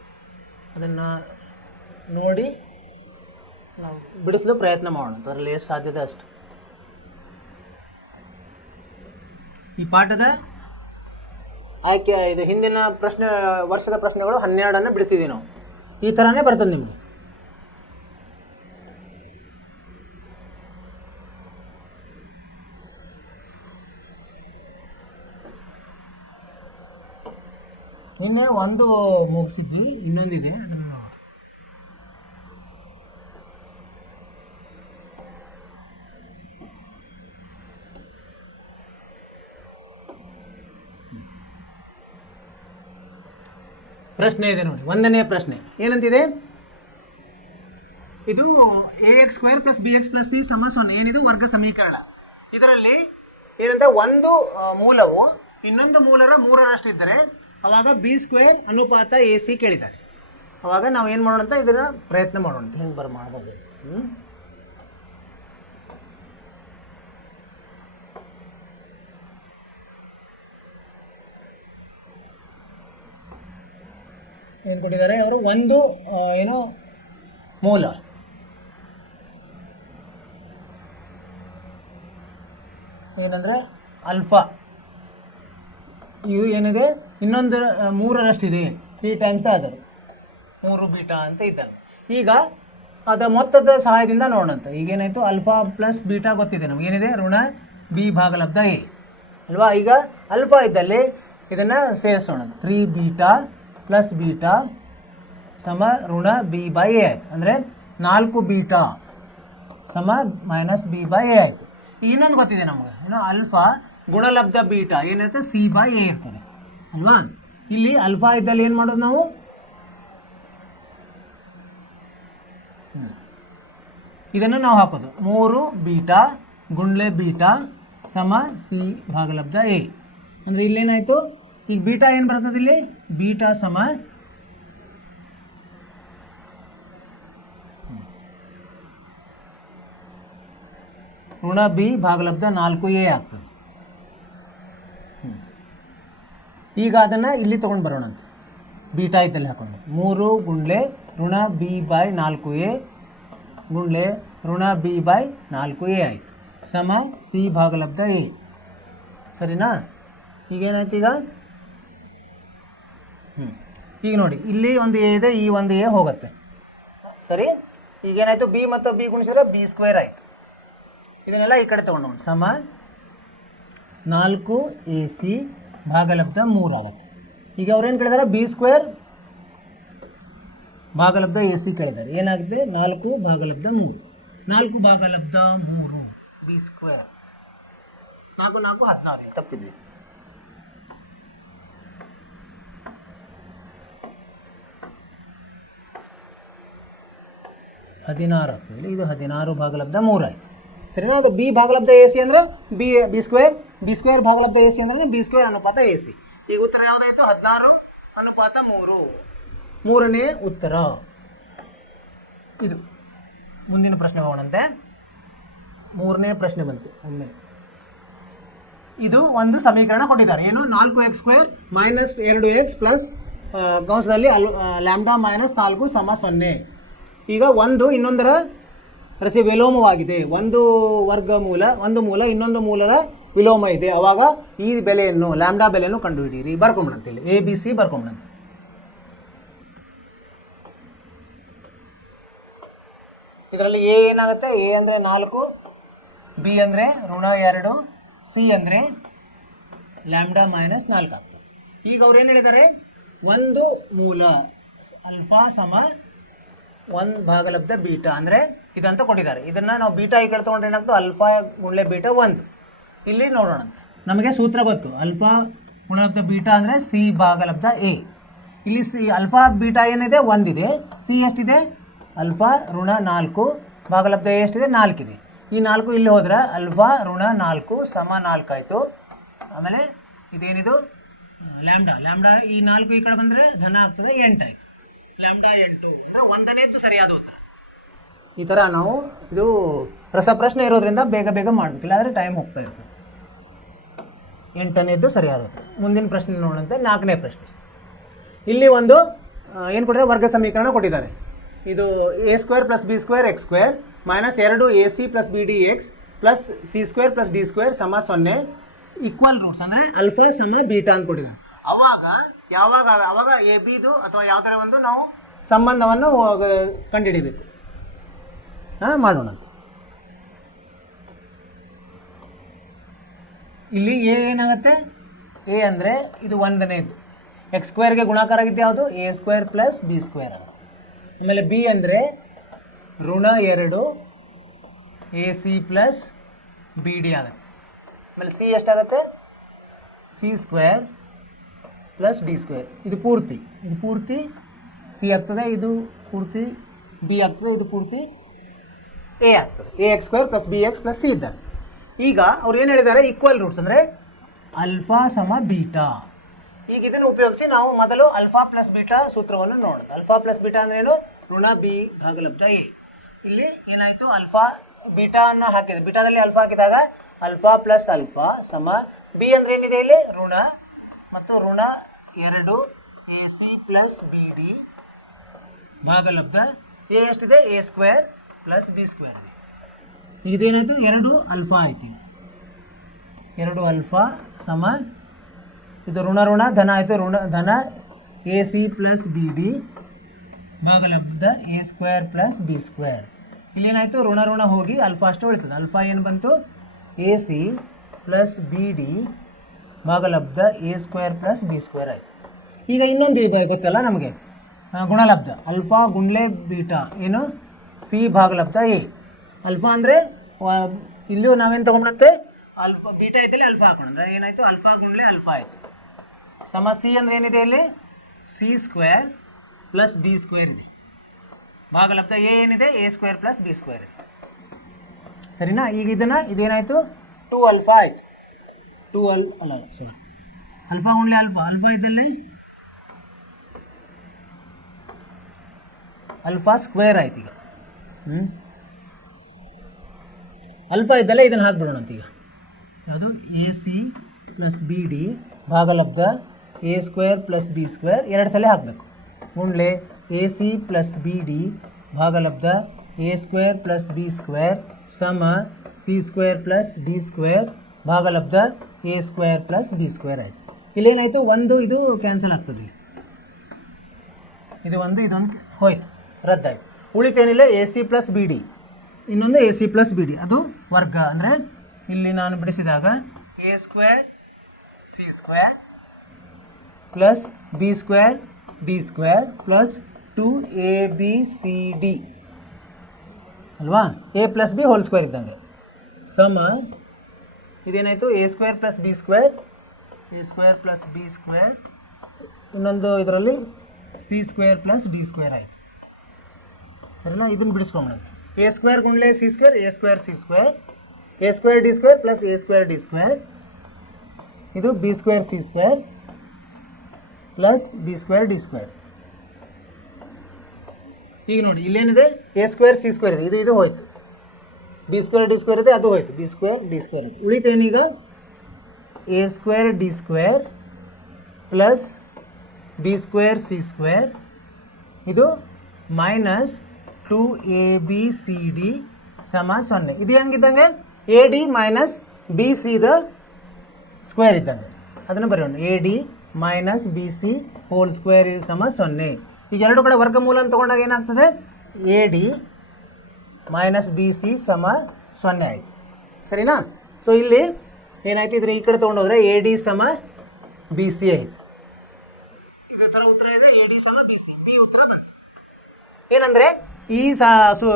ಅದನ್ನು ನೋಡಿ ನಾವು ಬಿಡಿಸಲು ಪ್ರಯತ್ನ ಮಾಡೋಣ, ಅದರಲ್ಲಿ ಎಷ್ಟು ಸಾಧ್ಯತೆ ಅಷ್ಟು. ಈ ಪಾಠದ ಆಯ್ಕೆ ಇದು ಹಿಂದಿನ ವರ್ಷದ ಪ್ರಶ್ನೆಗಳು 12 ಬಿಡಿಸಿದ್ದೀವಿ ನಾವು. ಈ ಥರನೇ ಬರ್ತದೆ ನಿಮಗೆ. ನಿನ್ನೆ ಒಂದು ಮುಗಿಸಿದ್ವಿ, ಇನ್ನೊಂದಿದೆ. ಪ್ರಶ್ನೆ ಇದೆ ನೋಡಿ. 1ನೇ ಪ್ರಶ್ನೆ ಏನಂತಿದೆ? ಇದು ax² + bx + c = 0 ಏನಿದು ವರ್ಗ ಸಮೀಕರಣ. ಇದರಲ್ಲಿ ಏನಂತ, ಒಂದು ಮೂಲವು ಇನ್ನೊಂದು ಮೂಲರ 3ರಷ್ಟಿದ್ದರೆ ಅವಾಗ b² ಅನುಪಾತ ac ಕೇಳಿದ್ದಾರೆ. ಅವಾಗ ನಾವು ಏನು ಮಾಡೋಣ ಅಂತ ಇದನ್ನು ಪ್ರಯತ್ನ ಮಾಡೋಣ. ಹೆಂಗೆ ಮಾಡ್ಬೋದು? ಏನು ಕೊಟ್ಟಿದ್ದಾರೆ ಅವರು? ಒಂದು ಏನು ಮೂಲ, ಏನಂದರೆ ಅಲ್ಫಾ. ಇವು ಏನಿದೆ, ಇನ್ನೊಂದು 3ರಷ್ಟಿದೆ, 3 ಟೈಮ್ಸ್ ಆದರು 3 ಬೀಟಾ ಅಂತ ಇದ್ದಾಗ. ಈಗ ಅದರ ಮೊತ್ತದ ಸಹಾಯದಿಂದ ನೋಡೋಣಂತ. ಈಗೇನಾಯಿತು, ಅಲ್ಫಾ ಪ್ಲಸ್ ಬೀಟಾ ಗೊತ್ತಿದೆ ನಮಗೇನಿದೆ, ಋಣ ಬಿ ಭಾಗಲಬ್ಧ ಎ ಅಲ್ವಾ? ಈಗ ಅಲ್ಫಾ ಇದ್ದಲ್ಲಿ ಇದನ್ನು ಸೇರಿಸೋಣ. 3 ಬೀಟಾ ಪ್ಲಸ್ ಬೀಟಾ ಸಮ ಋಣ ಬಿ ಬೈ ಎ ಆಯಿತು. ಅಂದರೆ 4 ಬೀಟಾ ಸಮ ಮೈನಸ್ ಬಿ ಬೈ ಎ ಆಯಿತು. ಇನ್ನೊಂದು ಗೊತ್ತಿದೆ ನಮಗೆ, ಏನು, ಅಲ್ಫಾ ಗುಣಲಬ್ಧ ಬೀಟಾ ಏನಿರುತ್ತೆ, ಸಿ ಬೈ ಎ ಇರ್ತದೆ ಅಲ್ವಾ? ಇಲ್ಲಿ ಅಲ್ಫಾ ಇದ್ದಲ್ಲಿ ಏನು ಮಾಡೋದು ನಾವು? ಇದನ್ನು ನಾವು ಹಾಕೋದು 3 ಬೀಟಾ ಗುಂಡ್ಲೆ ಬೀಟಾ ಸಮ ಸಿ ಭಾಗಲಬ್ಧ ಎ. ಅಂದರೆ ಇಲ್ಲೇನಾಯಿತು, ಈಗ ಬೀಟಾ ಏನು ಬರ್ತದೆ ಇಲ್ಲಿ? ಬೀಟಾ ಸಮ ಋಣ ಬಿ ಭಾಗಲಬ್ಧ 4a ಆಗ್ತದೆ. ಈಗ ಅದನ್ನು ಇಲ್ಲಿ ತೊಗೊಂಡು ಬರೋಣ ಅಂತ. ಬೀಟಾ ಇದ್ದಲ್ಲಿ ಹಾಕೊಂಡು 3 ಗುಂಡ್ಲೆ ಋಣ ಬಿ ಬೈ 4a ಗುಂಡ್ಲೆ ಋಣ ಬಿ ಬೈ 4a ಆಯಿತು ಸಮ ಸಿ ಭಾಗಲಬ್ಧ ಎ. ಸರಿನಾ? ಈಗೇನಾಯ್ತು ಈಗ? ಈಗ ನೋಡಿ, ಇಲ್ಲಿ ಒಂದು ಎ ಇದೆ, ಈ ಒಂದು ಎ ಹೋಗುತ್ತೆ. ಸರಿ, ಈಗೇನಾಯಿತು, ಬಿ ಮತ್ತು ಬಿ ಗುಣಿಸಿದ್ರೆ b² ಆಯಿತು. ಇದನ್ನೆಲ್ಲ ಈ ಕಡೆ ತೊಗೊಂಡು ಸಮ 4ac ಭಾಗಲಬ್ಧ 3 ಆಗುತ್ತೆ. ಈಗ ಅವ್ರೇನು ಕೇಳಿದಾರೆ? b² ಭಾಗಲಬ್ಧ ac ಕೇಳಿದ್ದಾರೆ. ಏನಾಗಿದೆ? 4 ಭಾಗಲಬ್ಧ 3. 4 ಭಾಗಲಬ್ಧ 3 b². 4 4 16 ತಪ್ಪಿದೆ. ಹದಿನಾರು ಆಗ್ತದೆ. ಇದು 16 ಭಾಗಲಬ್ಧ 3 ಆಯಿತು. ಸರಿನಾ? ಅದು ಬಿ ಭಾಗಲಬ್ಧ ಎ ಸಿ ಅಂದರೆ ಬಿ² ಭಾಗಲಬ್ಧ ಎ ಸಿ ಅಂದರೆ b² ಅನುಪಾತ ಎ ಸಿ. ಈಗ ಉತ್ತರ ಯಾವುದಾಯಿತು? 16:3. ಮೂರನೇ ಉತ್ತರ ಇದು. ಮುಂದಿನ ಪ್ರಶ್ನೆ ಹೋಗೋಣಂತೆ. ಮೂರನೇ ಪ್ರಶ್ನೆ ಬಂತು ಒಮ್ಮೆ. ಇದು ಒಂದು ಸಮೀಕರಣ ಕೊಟ್ಟಿದ್ದಾರೆ. ಏನು? 4x² - 2x plus ಗೌಸದಲ್ಲಿ lambda - 4 = 0. ಈಗ ಒಂದು ಇನ್ನೊಂದರ ವಿಲೋಮವಾಗಿದೆ. ಒಂದು ಮೂಲ ಇನ್ನೊಂದು ಮೂಲದ ವಿಲೋಮ ಇದೆ. ಅವಾಗ ಈ ಬೆಲೆಯನ್ನು ಲ್ಯಾಂಬ್ಡಾ ಬೆಲೆಯನ್ನು ಕಂಡುಹಿಡಿಯಿರಿ. ಬರ್ಕೊಂಬಿಡಂತೇಳಿ ABC ಬರ್ಕೊಂಬಿಡಂತ. ಇದರಲ್ಲಿ ಎ ಏನಾಗುತ್ತೆ? ಎ ಅಂದರೆ 4, ಬಿ ಅಂದರೆ -2, ಸಿ ಅಂದರೆ ಲ್ಯಾಂಬ್ಡಾ - 4 ಆಗ್ತದೆ. ಈಗ ಅವ್ರು ಏನು ಹೇಳಿದ್ದಾರೆ? ಒಂದು ಮೂಲ ಅಲ್ಫಾ ಸಮ 1/λ ಬೀಟಾ ಅಂದರೆ ಇದಂತ ಕೊಟ್ಟಿದ್ದಾರೆ. ಇದನ್ನು ನಾವು ಬೀಟಾ ಈ ಕಡೆ ತೊಗೊಂಡ್ರೆ ಏನಾಗ್ತದೆ? ಅಲ್ಫಾ ಗುಣಲೆ ಬೀಟಾ 1. ಇಲ್ಲಿ ನೋಡೋಣ. ನಮಗೆ ಸೂತ್ರ ಗೊತ್ತು. ಅಲ್ಫಾ ಗುಣಲಬ್ಧ ಬೀಟಾ ಅಂದರೆ C/λ A. ಇಲ್ಲಿ ಅಲ್ಫಾ ಬೀಟಾ ಏನಿದೆ? 1 ಇದೆ. ಸಿ ಎಷ್ಟಿದೆ? ಅಲ್ಫಾ -4 A ಎಷ್ಟಿದೆ? 4 ಇದೆ. ಈ 4 ಇಲ್ಲಿ ಹೋದ್ರೆ ಅಲ್ಫಾ -4 = 4 ಆಯಿತು. ಆಮೇಲೆ ಇದೇನಿದು? ಲ್ಯಾಂಬ್ಡಾ ಈ 4 ಈ ಕಡೆ ಬಂದರೆ ಧನ ಆಗ್ತದೆ, 8 ಆಯಿತು. ಲ್ಯಾಂಬ್ಡಾ 8 ಅಂದರೆ 1ನೇದ್ದು ಸರಿಯಾದ ಉತ್ತರ. ಈ ಥರ ನಾವು ಇದು ರಸಪ್ರಶ್ನೆ ಇರೋದ್ರಿಂದ ಬೇಗ ಬೇಗ ಮಾಡಬೇಕು, ಇಲ್ಲಾಂದರೆ ಟೈಮ್ ಹೋಗ್ತಾ ಇರ್ತದೆ. 8ನೇದ್ದು ಸರಿಯಾದ ಉತ್ತರ. ಮುಂದಿನ ಪ್ರಶ್ನೆ ನೋಡಂತೆ. 4ನೇ ಪ್ರಶ್ನೆ. ಇಲ್ಲಿ ಒಂದು ಏನು ಕೊಟ್ಟಿದ್ದಾರೆ? ವರ್ಗ ಸಮೀಕರಣ ಕೊಟ್ಟಿದ್ದಾರೆ. ಇದು a² + b² x² -2 ac + bd x + c² + d² = 0 equal roots ಅಂದರೆ ಅಲ್ಫಾ ಸಮ ಬೀಟಾ ಅಂತ ಕೊಟ್ಟಿದ್ದಾರೆ. ಅವಾಗ ಎ ಬಿದು ಅಥವಾ ಯಾವ ಥರ ಒಂದು ನಾವು ಸಂಬಂಧವನ್ನು ಕಂಡುಹಿಡಿಬೇಕು. ಮಾಡೋಣಂತ. ಇಲ್ಲಿ ಎ ಏನಾಗುತ್ತೆ? ಎ ಅಂದರೆ ಇದು 1ನೇದು. x² ಗುಣಾಕಾರ ಆಗಿದ್ದು ಯಾವುದು? a² + b² ಆಗುತ್ತೆ. ಆಮೇಲೆ ಬಿ ಅಂದರೆ -2 AC + BD ಆಗುತ್ತೆ. ಆಮೇಲೆ ಸಿ ಎಷ್ಟಾಗುತ್ತೆ? C² + D². ಇದು ಪೂರ್ತಿ ಸಿ ಆಗ್ತದೆ, ಇದು ಪೂರ್ತಿ ಬಿ ಆಗ್ತದೆ, ಇದು ಪೂರ್ತಿ ಎ ಆಗ್ತದೆ. ax² + bx + c ಇದ್ದ. ಈಗ ಅವ್ರು ಏನು ಹೇಳಿದ್ದಾರೆ? ಈಕ್ವಲ್ ರೂಟ್ಸ್ ಅಂದರೆ ಅಲ್ಫಾ ಸಮ ಬೀಟಾ. ಈಗ ಇದನ್ನು ಉಪಯೋಗಿಸಿ ನಾವು ಮೊದಲು ಅಲ್ಫಾ + ಬೀಟಾ ಸೂತ್ರವನ್ನು ನೋಡೋಣ. ಅಲ್ಫಾ + ಬೀಟಾ ಅಂದ್ರೇನು? B/λ A. ಇಲ್ಲಿ ಏನಾಯಿತು? ಅಲ್ಫಾ ಬೀಟಾವನ್ನು ಹಾಕಿದೆ. ಬೀಟಾದಲ್ಲಿ ಅಲ್ಫಾ ಹಾಕಿದಾಗ ಅಲ್ಫಾ + ಅಲ್ಫಾ ಸಮ ಬಿ ಅಂದರೆ ಏನಿದೆ? ಇಲ್ಲಿ ಋಣ ಮತ್ತು -2 AC + BD ಭಾಗಲಬ್ಧ ಎ ಎಷ್ಟಿದೆ? a² + b² ಇದೆ. ಇದೇನಾಯಿತು? 2 ಅಲ್ಫಾ ಆಯಿತು. 2 ಅಲ್ಫಾ ಸಮ ಇದು ಋಣ ಧನ ಆಯಿತು. ಧನ AC + BD ಭಾಗಲಬ್ಧ a² + b². ಇಲ್ಲೇನಾಯಿತು? ಋಣ ಹೋಗಿ ಅಲ್ಫಾ ಅಷ್ಟು ಉಳಿತದೆ. ಅಲ್ಫಾ ಏನು ಬಂತು? AC + BD ಭಾಗಲಬ್ಧ a² + b² ಆಯಿತು. ಈಗ ಇನ್ನೊಂದು ಗೊತ್ತಲ್ಲ ನಮಗೆ, ಗುಣಲಬ್ಧ ಅಲ್ಫಾ ಗುಣ್ಲೆ ಬೀಟಾ ಏನು? C/λ A. ಅಲ್ಫಾ ಅಂದರೆ ಇಲ್ಲೂ ನಾವೇನು ತೊಗೊಂಡ್ಬರುತ್ತೆ? ಅಲ್ಫಾ ಬೀಟಾ ಇದ್ದಲ್ಲಿ ಅಲ್ಫಾ ಹಾಕೊಂಡ್ರೆ ಏನಾಯಿತು? ಅಲ್ಫಾ ಗುಣ್ಲೆ ಅಲ್ಫಾ ಆಯಿತು. ಸಮ ಸಿ ಅಂದರೆ ಏನಿದೆ? ಇಲ್ಲಿ C² + D² ಇದೆ. ಭಾಗಲಬ್ಧ ಎ ಏನಿದೆ? a² + b² ಇದೆ. ಸರಿನಾ? ಈಗ ಇದೇನಾಯಿತು? 2 ಅಲ್ಫಾ ಆಯಿತು. ಅಲ್ಫಾ ಗುಣ್ಲೆ ಅಲ್ಫಾ ಇದ್ದಲ್ಲಿ ಅಲ್ಫಾ ಸ್ಕ್ವೇರ್ ಆಯ್ತು. ಈಗ ಅಲ್ಫಾ ಇದ್ದಲ್ಲ, ಇದನ್ನು ಹಾಕ್ಬಿಡೋಣಂತ. ಈಗ ಯಾವುದು? AC + BD ಭಾಗಲಬ್ಧ a² + b² 2 ಸಲ ಹಾಕಬೇಕು. ಗುಂಡ್ಲೆ AC + BD ಭಾಗಲಬ್ಧ a² + b² ಸಮ c² + d² ಭಾಗಲಬ್ಧ a² + b² ಆಯಿತು. ಇಲ್ಲೇನಾಯಿತು? ಒಂದು ಇದು ಕ್ಯಾನ್ಸಲ್ ಆಗ್ತದೆ. ಇದೊಂದು ಹೋಯ್ತು, ರದ್ದಾಯಿತು. ಉಳಿತೇನಿಲ್ಲ? AC + BD. ಇನ್ನೊಂದು AC + BD ಅದು ವರ್ಗ. ಅಂದರೆ ಇಲ್ಲಿ ನಾನು ಬಿಡಿಸಿದಾಗ a² c² + b² d² + 2abcd ಅಲ್ವಾ? a + b ಹೋಲ್ ಸ್ಕ್ವೇರ್ ಇದ್ದಂಗೆ ಸಮ ಇದೇನಾಯಿತು? a² + b² ಇನ್ನೊಂದು ಇದರಲ್ಲಿ c² + d² ಆಯಿತು. ಸರಿನಾ? ಇದನ್ನು ಬಿಡಿಸ್ಕೊಂಬಿಡೋಣ. a² ಗುಣ್ಲೆ c² a² c² a² d² + a² d². ಇದು b² c² plus b square d square. ಈಗ ನೋಡಿ ಇಲ್ಲೇನಿದೆ ಎ ಸ್ಕ್ವೇರ್ ಸಿ ಸ್ಕ್ವೇರ್ ಇದೆ, ಇದು ಹೋಯ್ತು. ಬಿ ಸ್ಕ್ವೇರ್ ಡಿ ಸ್ಕ್ವೇರ್ ಇದೆ, ಅದು ಹೋಯ್ತು. ಬಿ ಸ್ಕ್ವೇರ್ ಡಿ ಸ್ಕ್ವೇರ್ ಇದೆ. ಉಳಿತೇನೀಗ a square d square plus b square c square, ಇದು ಮೈನಸ್ 2abcd ಸಮ 0. ಇದು ಹೆಂಗಿದ್ದಂಗೆ ಎ ಡಿ ಮೈನಸ್ ಬಿ ಸಿದ ಸ್ಕ್ವೇರ್ ಇದ್ದಂಗೆ. ಅದನ್ನು ಬರೆಯೋಣ, a d minus b c whole square ಸಮ 0. ಈಗ ಎರಡು ಕಡೆ ವರ್ಗಮೂಲ ಅಂತ ತೊಗೊಂಡಾಗ ಏನಾಗ್ತದೆ, a d minus b c ಸಮ 0 ಆಯಿತು. ಸರಿನಾ? ಸೊ ಇಲ್ಲಿ ಏನಾಯ್ತು, ಇದ್ರೆ ಈ ಕಡೆ ತೊಗೊಂಡೋದ್ರೆ ಎ ಡಿ ಸಮ ಬಿ ಸಿ ಆಯಿತು. ಇದೇ ಥರ ಉತ್ತರ ಇದೆ, ಎ ಡಿ ಸಮ ಬಿ ಸಿ. ಈ ಉತ್ತರ ಬಂತು. ಏನಂದರೆ ಈ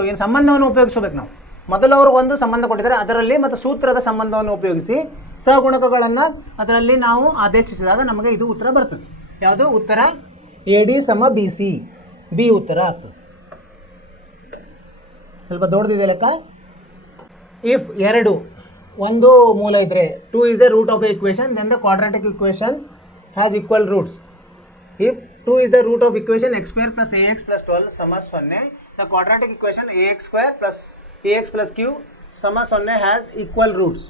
ಏನು ಸಂಬಂಧವನ್ನು ಉಪಯೋಗಿಸಬೇಕು ನಾವು. ಮೊದಲು ಅವರು ಒಂದು ಸಂಬಂಧ ಕೊಟ್ಟಿದ್ದಾರೆ, ಅದರಲ್ಲಿ ಮತ್ತು ಸೂತ್ರದ ಸಂಬಂಧವನ್ನು ಉಪಯೋಗಿಸಿ ಸಹಗುಣಕಗಳನ್ನು ಅದರಲ್ಲಿ ನಾವು ಆದೇಶಿಸಿದಾಗ ನಮಗೆ ಇದು ಉತ್ತರ ಬರ್ತದೆ. ಯಾವುದು ಉತ್ತರ? ಎ ಡಿ ಸಮ ಬಿ ಸಿ, ಬಿ ಉತ್ತರ ಆಗ್ತದೆ. ಸ್ವಲ್ಪ ದೊಡ್ಡದಿದೆ ಲೆಕ್ಕ. ಇಫ್ ಒಂದು ಮೂಲ ಇದ್ದರೆ 2 is the root of a equation, then the quadratic equation has equal roots. If 2 is the root of equation x square plus ax plus 12 ಸಮ 0, the quadratic equation ax square plus ax plus q ಸಮ 0 has equal roots.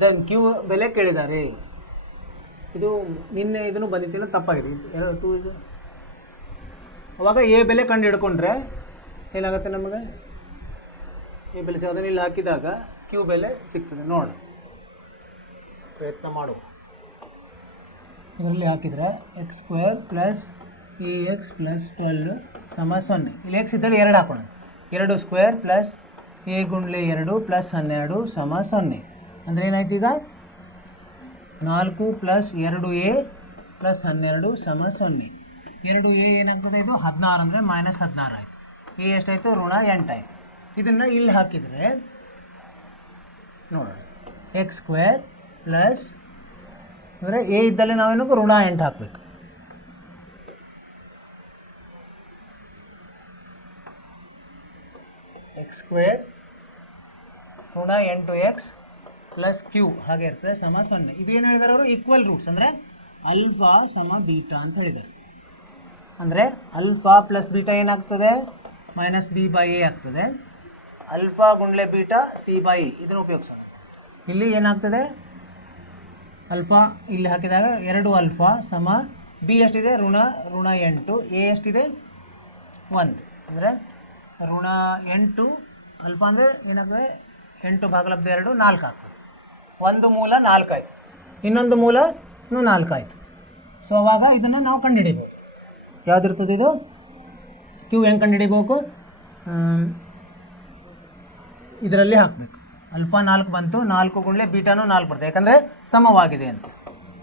Then q ಬೆಲೆ ಕೇಳಿದ್ದಾರೆ. ಇದು ನಿನ್ನೆ ಇದನ್ನು ಬಂದಿದ್ದೇನೆ, ತಪ್ಪಾಗಿದೆ. 2 is ಅವಾಗ ಎ ಬೆಲೆ ಕಂಡು ಹಿಡ್ಕೊಂಡ್ರೆ ಏನಾಗುತ್ತೆ, ನಮಗೆ ಎ ಬೆಲೆ ಅದನ್ನು ಇಲ್ಲಿ ಹಾಕಿದಾಗ ಕ್ಯೂ ಬೆಲೆ ಸಿಗ್ತದೆ. ನೋಡಿ ಪ್ರಯತ್ನ ಮಾಡುವ. ಇದರಲ್ಲಿ ಹಾಕಿದರೆ X square plus A x plus 12 ಸಮ 0. ಇಲ್ಲಿ ಎಕ್ಸ್ ಇದ್ದಲ್ಲಿ 2 ಹಾಕೋಣ. 2 ಸ್ಕ್ವೇರ್ ಪ್ಲಸ್ ಎ ಗುಂಡ್ಲೆ 2 ಪ್ಲಸ್ 12 ಸಮ 0. ಅಂದರೆ ಏನಾಯ್ತು ಈಗ 4 ಪ್ಲಸ್ 2a ಪ್ಲಸ್ 12 ಸಮ 0. 2a ಏನಾಗ್ತದೆ, ಇದು 16 ಅಂದರೆ ಮೈನಸ್ 16 ಆಯಿತು. ಎ ಎಷ್ಟಾಯಿತು, ಋಣ 8 ಆಯಿತು. ಇದನ್ನು ಇಲ್ಲಿ ಹಾಕಿದರೆ ನೋಡೋಣ, ಎಕ್ಸ್ ಸ್ಕ್ವೇರ್ ಪ್ಲಸ್ ಅಂದರೆ ಎ ಇದ್ದಲ್ಲಿ ನಾವೇನು ಋಣ 8 ಹಾಕಬೇಕು. ಎಕ್ಸ್ ಸ್ಕ್ವೇರ್ ಋಣ 8x ಪ್ಲಸ್ ಕ್ಯೂ ಹಾಗೆ ಇರ್ತದೆ ಸಮ 0. ಇದು ಏನು ಹೇಳಿದ್ದಾರೆ ಅವರು, ಈಕ್ವಲ್ ರೂಟ್ಸ್ ಅಂದರೆ ಅಲ್ಫಾ ಸಮ ಬೀಟಾ ಅಂತ ಹೇಳಿದ್ದಾರೆ. ಅಂದರೆ ಅಲ್ಫಾ ಪ್ಲಸ್ ಬೀಟಾ ಏನಾಗ್ತದೆ, ಮೈನಸ್ ಬಿ ಬೈ ಎ ಆಗ್ತದೆ. ಅಲ್ಫಾ ಗುಂಡ್ಲೆ ಬೀಟಾ ಸಿ ಬೈ ಎ, ಇದನ್ನು ಉಪಯೋಗಿಸೋಣ. ಇಲ್ಲಿ ಏನಾಗ್ತದೆ, ಅಲ್ಫಾ ಇಲ್ಲಿ ಹಾಕಿದಾಗ 2 ಅಲ್ಫಾ ಸಮ ಬಿ ಎಷ್ಟಿದೆ, ಋಣ 8, ಎ ಎಷ್ಟಿದೆ 1. ಅಂದರೆ ಋಣ 8 ಅಲ್ಫಾ ಅಂದರೆ ಏನಾಗ್ತದೆ, 8 ಭಾಗಲಬ್ಧ 2 4 ಆಗ್ತದೆ. ಒಂದು ಮೂಲ 4 ಆಯಿತು, ಇನ್ನೊಂದು ಮೂಲ 4 ಆಯಿತು. ಸೊ ಅವಾಗ ಇದನ್ನು ನಾವು ಕಂಡುಹಿಡಿಬೋದು. ಯಾವುದಿರ್ತದೆ ಇದು ಕ್ಯೂ ಹೆಂಗೆ ಕಂಡುಹಿಡಿಬೇಕು, ಇದರಲ್ಲಿ ಹಾಕಬೇಕು. ಅಲ್ಫಾ 4 ಬಂತು, 4 ಗುಂಡ್ಲೆ ಬೀಟಾನು 4 ಬರ್ತದೆ, ಯಾಕಂದರೆ ಸಮವಾಗಿದೆ ಅಂತ.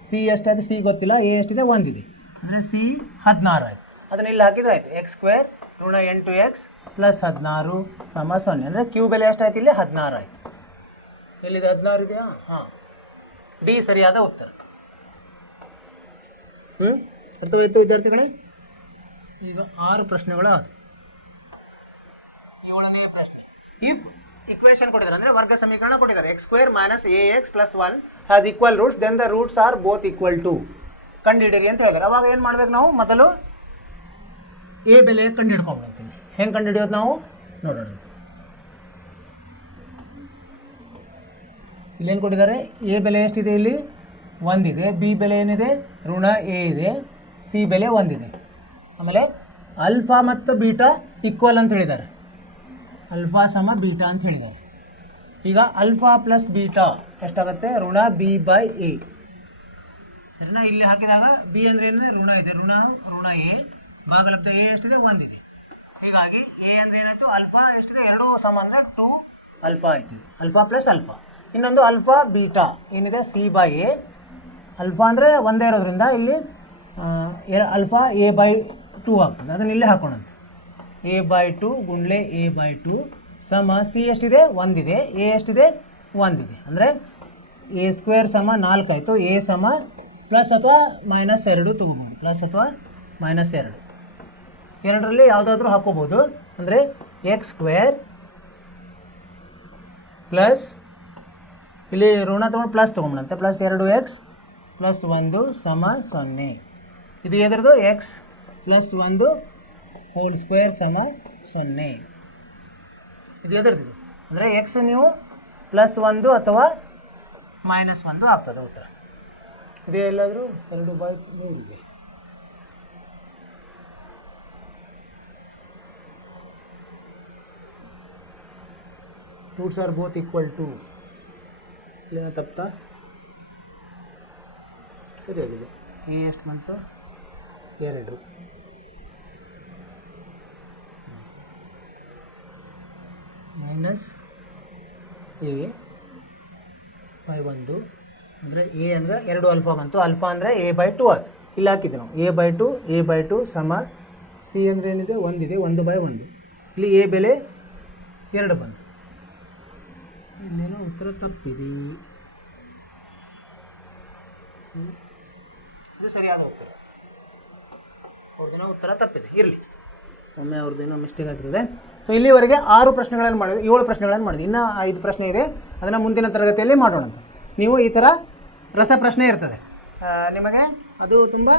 ಸಿ ಎಷ್ಟಾಯಿತು, ಸಿ ಗೊತ್ತಿಲ್ಲ, ಎ ಎಷ್ಟಿದೆ 1 ಇದೆ, ಅಂದರೆ ಸಿ 16 ಆಯಿತು. ಅದನ್ನು ಇಲ್ಲಿ ಹಾಕಿದ್ರೆ ಆಯಿತು. ಎಕ್ಸ್ ಸ್ಕ್ವೇರ್ ಋಣ 8x ಪ್ಲಸ್ 16 ಸಮ 0. ಅಂದರೆ ಕ್ಯೂ ಬೆಲೆ ಎಷ್ಟಾಯ್ತು, ಇಲ್ಲಿ 16 ಆಯಿತು. ಎಲ್ಲಿದೆ 16 ಇದೆಯಾ? ಹಾಂ, ಡಿ ಸರಿಯಾದ ಉತ್ತರ. ಅರ್ಥವಾಯಿತು ವಿದ್ಯಾರ್ಥಿಗಳೇ? ಈಗ 6 ಪ್ರಶ್ನೆಗಳು ಆದವು. 7ನೇ ಪ್ರಶ್ನೆ, ಇಫ್ ಇಕ್ವೇಷನ್ ಕೊಟ್ಟಿದ್ದಾರೆ ಅಂದರೆ ವರ್ಗ ಸಮೀಕರಣ ಕೊಟ್ಟಿದ್ದಾರೆ, x square minus a x plus 1 has equal roots, then the roots are both equal to ಕಂಡುಹಿಡಿಯಿರಿ ಅಂತ ಹೇಳಿದ್ದಾರೆ. ಅವಾಗ ಏನು ಮಾಡ್ಬೇಕು ನಾವು, ಮೊದಲು ಎ ಬೆಲೆ ಕಂಡುಹಿಡ್ಕೊಂಡ್ಬಿಡ್ತೀವಿ. ಹೆಂಗೆ ಕಂಡುಹಿಡಿಯೋದು ನಾವು ನೋಡೋಣ. ಇಲ್ಲೇನು ಕೊಟ್ಟಿದ್ದಾರೆ, ಎ ಬೆಲೆ ಎಷ್ಟಿದೆ, ಇಲ್ಲಿ 1 ಇದೆ. ಬಿ ಬೆಲೆ ಏನಿದೆ, ಋಣ ಎ ಇದೆ. ಸಿ ಬೆಲೆ 1 ಇದೆ. ಆಮೇಲೆ ಅಲ್ಫಾ ಮತ್ತು ಬೀಟಾ ಈಕ್ವಲ್ ಅಂತ ಹೇಳಿದ್ದಾರೆ, ಅಲ್ಫಾ ಸಮ ಬೀಟಾ ಅಂತ ಹೇಳಿದ್ದಾರೆ. ಈಗ ಅಲ್ಫಾ ಪ್ಲಸ್ ಬೀಟಾ ಎಷ್ಟಾಗುತ್ತೆ, ಋಣ ಬಿ ಬೈ ಎ. ಸರಿನಾ? ಇಲ್ಲಿ ಹಾಕಿದಾಗ ಬಿ ಅಂದರೆ ಏನು, ಋಣ ಇದೆ, ಋಣ ಎ ಭಾಗಲಬ್ಧ ಎ ಎಷ್ಟಿದೆ, 1 ಇದೆ. ಹೀಗಾಗಿ ಎ ಅಂದರೆ ಏನಾಯಿತು, ಅಲ್ಫಾ ಎಷ್ಟಿದೆ, 2 ಸಮ ಅಂದರೆ 2 ಅಲ್ಫಾ ಆಯಿತು. Alpha plus alpha. ಇನ್ನೊಂದು ಅಲ್ಫಾ ಬೀಟಾ ಏನಿದೆ, ಸಿ ಬೈ ಎ. ಅಲ್ಫಾ ಅಂದರೆ ಒಂದೇ ಇರೋದ್ರಿಂದ ಇಲ್ಲಿ ಅಲ್ಫಾ ಎ ಬೈ 2 ಆಗ್ತದೆ. ಅದನ್ನು ಇಲ್ಲೇ ಹಾಕೋಣ. ಎ ಬೈ 2 ಗುಂಡ್ಲೆ ಎ ಬೈ 2 ಸಮ ಸಿ ಎಷ್ಟಿದೆ, 1 ಇದೆ. ಎ ಎಷ್ಟಿದೆ, 1 ಇದೆ. ಅಂದರೆ ಎ ಸ್ಕ್ವೇರ್ ಸಮ 4 ಆಯಿತು. ಎ ಸಮ ಪ್ಲಸ್ ಅಥವಾ ಮೈನಸ್ 2 ತೊಗೋಬೋದು, ಪ್ಲಸ್ ಅಥವಾ ಮೈನಸ್ 2 ಎರಡರಲ್ಲಿ ಯಾವುದಾದ್ರೂ ಹಾಕೋಬೋದು. ಅಂದರೆ ಎಕ್ಸ್ ಸ್ಕ್ವೇರ್ ಪ್ಲಸ್ ಇಲ್ಲಿ ಋಣ ತೊಗೊಂಡು ಪ್ಲಸ್ ತೊಗೊಂಬಂತೆ ಪ್ಲಸ್ 2x ಪ್ಲಸ್ 1 ಸಮ 0. ಇದು ಎದ್ರದ್ದು ಎಕ್ಸ್ ಪ್ಲಸ್ 1 ಹೋಲ್ ಸ್ಕ್ವೇರ್ ಸಮ 0. ಇದು ಎದ್ರದ್ದು ಅಂದರೆ ಎಕ್ಸ್ ನೀವು ಪ್ಲಸ್ 1 ಅಥವಾ -1 ಆಗ್ತದೆ ಉತ್ತರ. ಇದೇ ಎಲ್ಲಾದರೂ 2/3 ಇದೆ. Roots are both equal to ಇಲ್ಲೇನೋ ತಪ್ತಾ ಸರಿಯಾಗಿದೆ. ಎ ಎಷ್ಟು ಬಂತು 2 ಮೈನಸ್ ಎ ಬೈ 1 ಅಂದರೆ ಎ ಅಂದರೆ 2 ಅಲ್ಫಾ ಬಂತು. ಅಲ್ಫಾ ಅಂದರೆ a/2 ಅದು ಇಲ್ಲಿ ಹಾಕಿದ್ದೆ ನಾವು a/2 ಸಮ ಸಿ ಅಂದರೆ ಏನಿದೆ 1 ಇದೆ 1/1. ಇಲ್ಲಿ ಎ ಬೆಲೆ 2 ಬಂತು. ಇನ್ನೇನೋ ಉತ್ತರ ತಪ್ಪಿದೆ. ಇದು ಸರಿಯಾದ ಉತ್ತರ. ಅವ್ರದ್ದೇನೋ ಉತ್ತರ ತಪ್ಪಿದೆ, ಇರಲಿ, ಒಮ್ಮೆ ಅವ್ರದ್ದೇನೋ ಮಿಸ್ಟೇಕ್ ಆಗಿರುತ್ತೆ. ಸೊ ಇಲ್ಲಿವರೆಗೆ 6 ಪ್ರಶ್ನೆಗಳನ್ನು ಮಾಡಿದ್ವಿ, 7 ಪ್ರಶ್ನೆಗಳನ್ನು ಮಾಡಿದ್ವಿ. ಇನ್ನೂ 5 ಪ್ರಶ್ನೆ ಇದೆ, ಅದನ್ನು ಮುಂದಿನ ತರಗತಿಯಲ್ಲಿ ಮಾಡೋಣ. ನೀವು ಈ ಥರ ರಸಪ್ರಶ್ನೆ ಇರ್ತದೆ ನಿಮಗೆ, ಅದು ತುಂಬ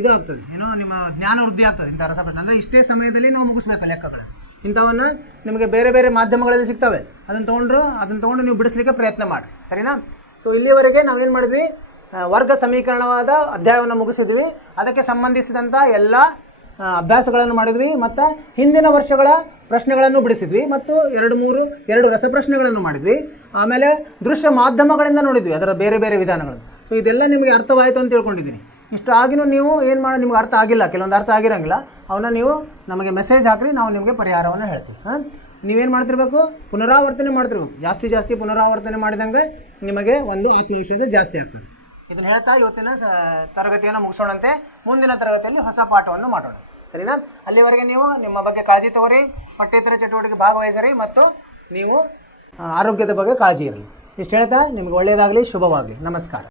ಇದು ಆಗ್ತದೆ, ಏನೋ ನಿಮ್ಮ ಜ್ಞಾನ ವೃದ್ಧಿ ಆಗ್ತದೆ ಇಂಥ ರಸಪ್ರಶ್ನೆ. ಅಂದರೆ ಇಷ್ಟೇ ಸಮಯದಲ್ಲಿ ನಾವು ಮುಗಿಸ್ಬೇಕು ಲೆಕ್ಕಗಳು. ಇಂಥವನ್ನು ನಿಮಗೆ ಬೇರೆ ಬೇರೆ ಮಾಧ್ಯಮಗಳಲ್ಲಿ ಸಿಗ್ತವೆ, ಅದನ್ನು ತೊಗೊಂಡು ನೀವು ಬಿಡಿಸ್ಲಿಕ್ಕೆ ಪ್ರಯತ್ನ ಮಾಡಿ, ಸರಿನಾ? ಸೊ ಇಲ್ಲಿವರೆಗೆ ನಾವೇನು ಮಾಡಿದ್ವಿ, ವರ್ಗ ಸಮೀಕರಣವಾದ ಅಧ್ಯಾಯವನ್ನು ಮುಗಿಸಿದ್ವಿ. ಅದಕ್ಕೆ ಸಂಬಂಧಿಸಿದಂಥ ಎಲ್ಲ ಅಭ್ಯಾಸಗಳನ್ನು ಮಾಡಿದ್ವಿ ಮತ್ತು ಹಿಂದಿನ ವರ್ಷಗಳ ಪ್ರಶ್ನೆಗಳನ್ನು ಬಿಡಿಸಿದ್ವಿ ಮತ್ತು 2 ರಸಪ್ರಶ್ನೆಗಳನ್ನು ಮಾಡಿದ್ವಿ. ಆಮೇಲೆ ದೃಶ್ಯ ಮಾಧ್ಯಮಗಳಿಂದ ನೋಡಿದ್ವಿ ಅದರ ಬೇರೆ ಬೇರೆ ವಿಧಾನಗಳನ್ನು. ಸೊ ಇದೆಲ್ಲ ನಿಮಗೆ ಅರ್ಥವಾಯಿತು ಅಂತ ತಿಳ್ಕೊಂಡಿದ್ದೀನಿ. ಇಷ್ಟು ಆಗಿನೂ ನೀವು ಏನು ಮಾಡಿ, ನಿಮ್ಗೆ ಅರ್ಥ ಆಗಿಲ್ಲ, ಕೆಲವೊಂದು ಅರ್ಥ ಆಗಿರೋಂಗಿಲ್ಲ, ಅವನ್ನ ನೀವು ನಮಗೆ ಮೆಸೇಜ್ ಹಾಕಿರಿ, ನಾವು ನಿಮಗೆ ಪರಿಹಾರವನ್ನು ಹೇಳ್ತೀವಿ. ನೀವೇನು ಮಾಡ್ತಿರ್ಬೇಕು, ಪುನರಾವರ್ತನೆ ಮಾಡ್ತಿರ್ಬೇಕು. ಜಾಸ್ತಿ ಪುನರಾವರ್ತನೆ ಮಾಡಿದಂಗೆ ನಿಮಗೆ ಒಂದು ಆತ್ಮವಿಶ್ವಾಸ ಜಾಸ್ತಿ ಆಗ್ತದೆ. ಇದನ್ನು ಹೇಳ್ತಾ ಇವತ್ತಿನ ತರಗತಿಯನ್ನು ಮುಗಿಸೋಣಂತೆ. ಮುಂದಿನ ತರಗತಿಯಲ್ಲಿ ಹೊಸ ಪಾಠವನ್ನು ಮಾಡೋಣ, ಸರಿನಾ? ಅಲ್ಲಿವರೆಗೆ ನೀವು ನಿಮ್ಮ ಬಗ್ಗೆ ಕಾಳಜಿ ತಗೋರಿ, ಪಠ್ಯೇತರ ಚಟುವಟಿಕೆ ಭಾಗವಹಿಸಿರಿ ಮತ್ತು ನೀವು ಆರೋಗ್ಯದ ಬಗ್ಗೆ ಕಾಳಜಿ ಇರಲಿ. ಇಷ್ಟು ಹೇಳ್ತಾ ನಿಮಗೆ ಒಳ್ಳೆಯದಾಗಲಿ, ಶುಭವಾಗಲಿ. ನಮಸ್ಕಾರ.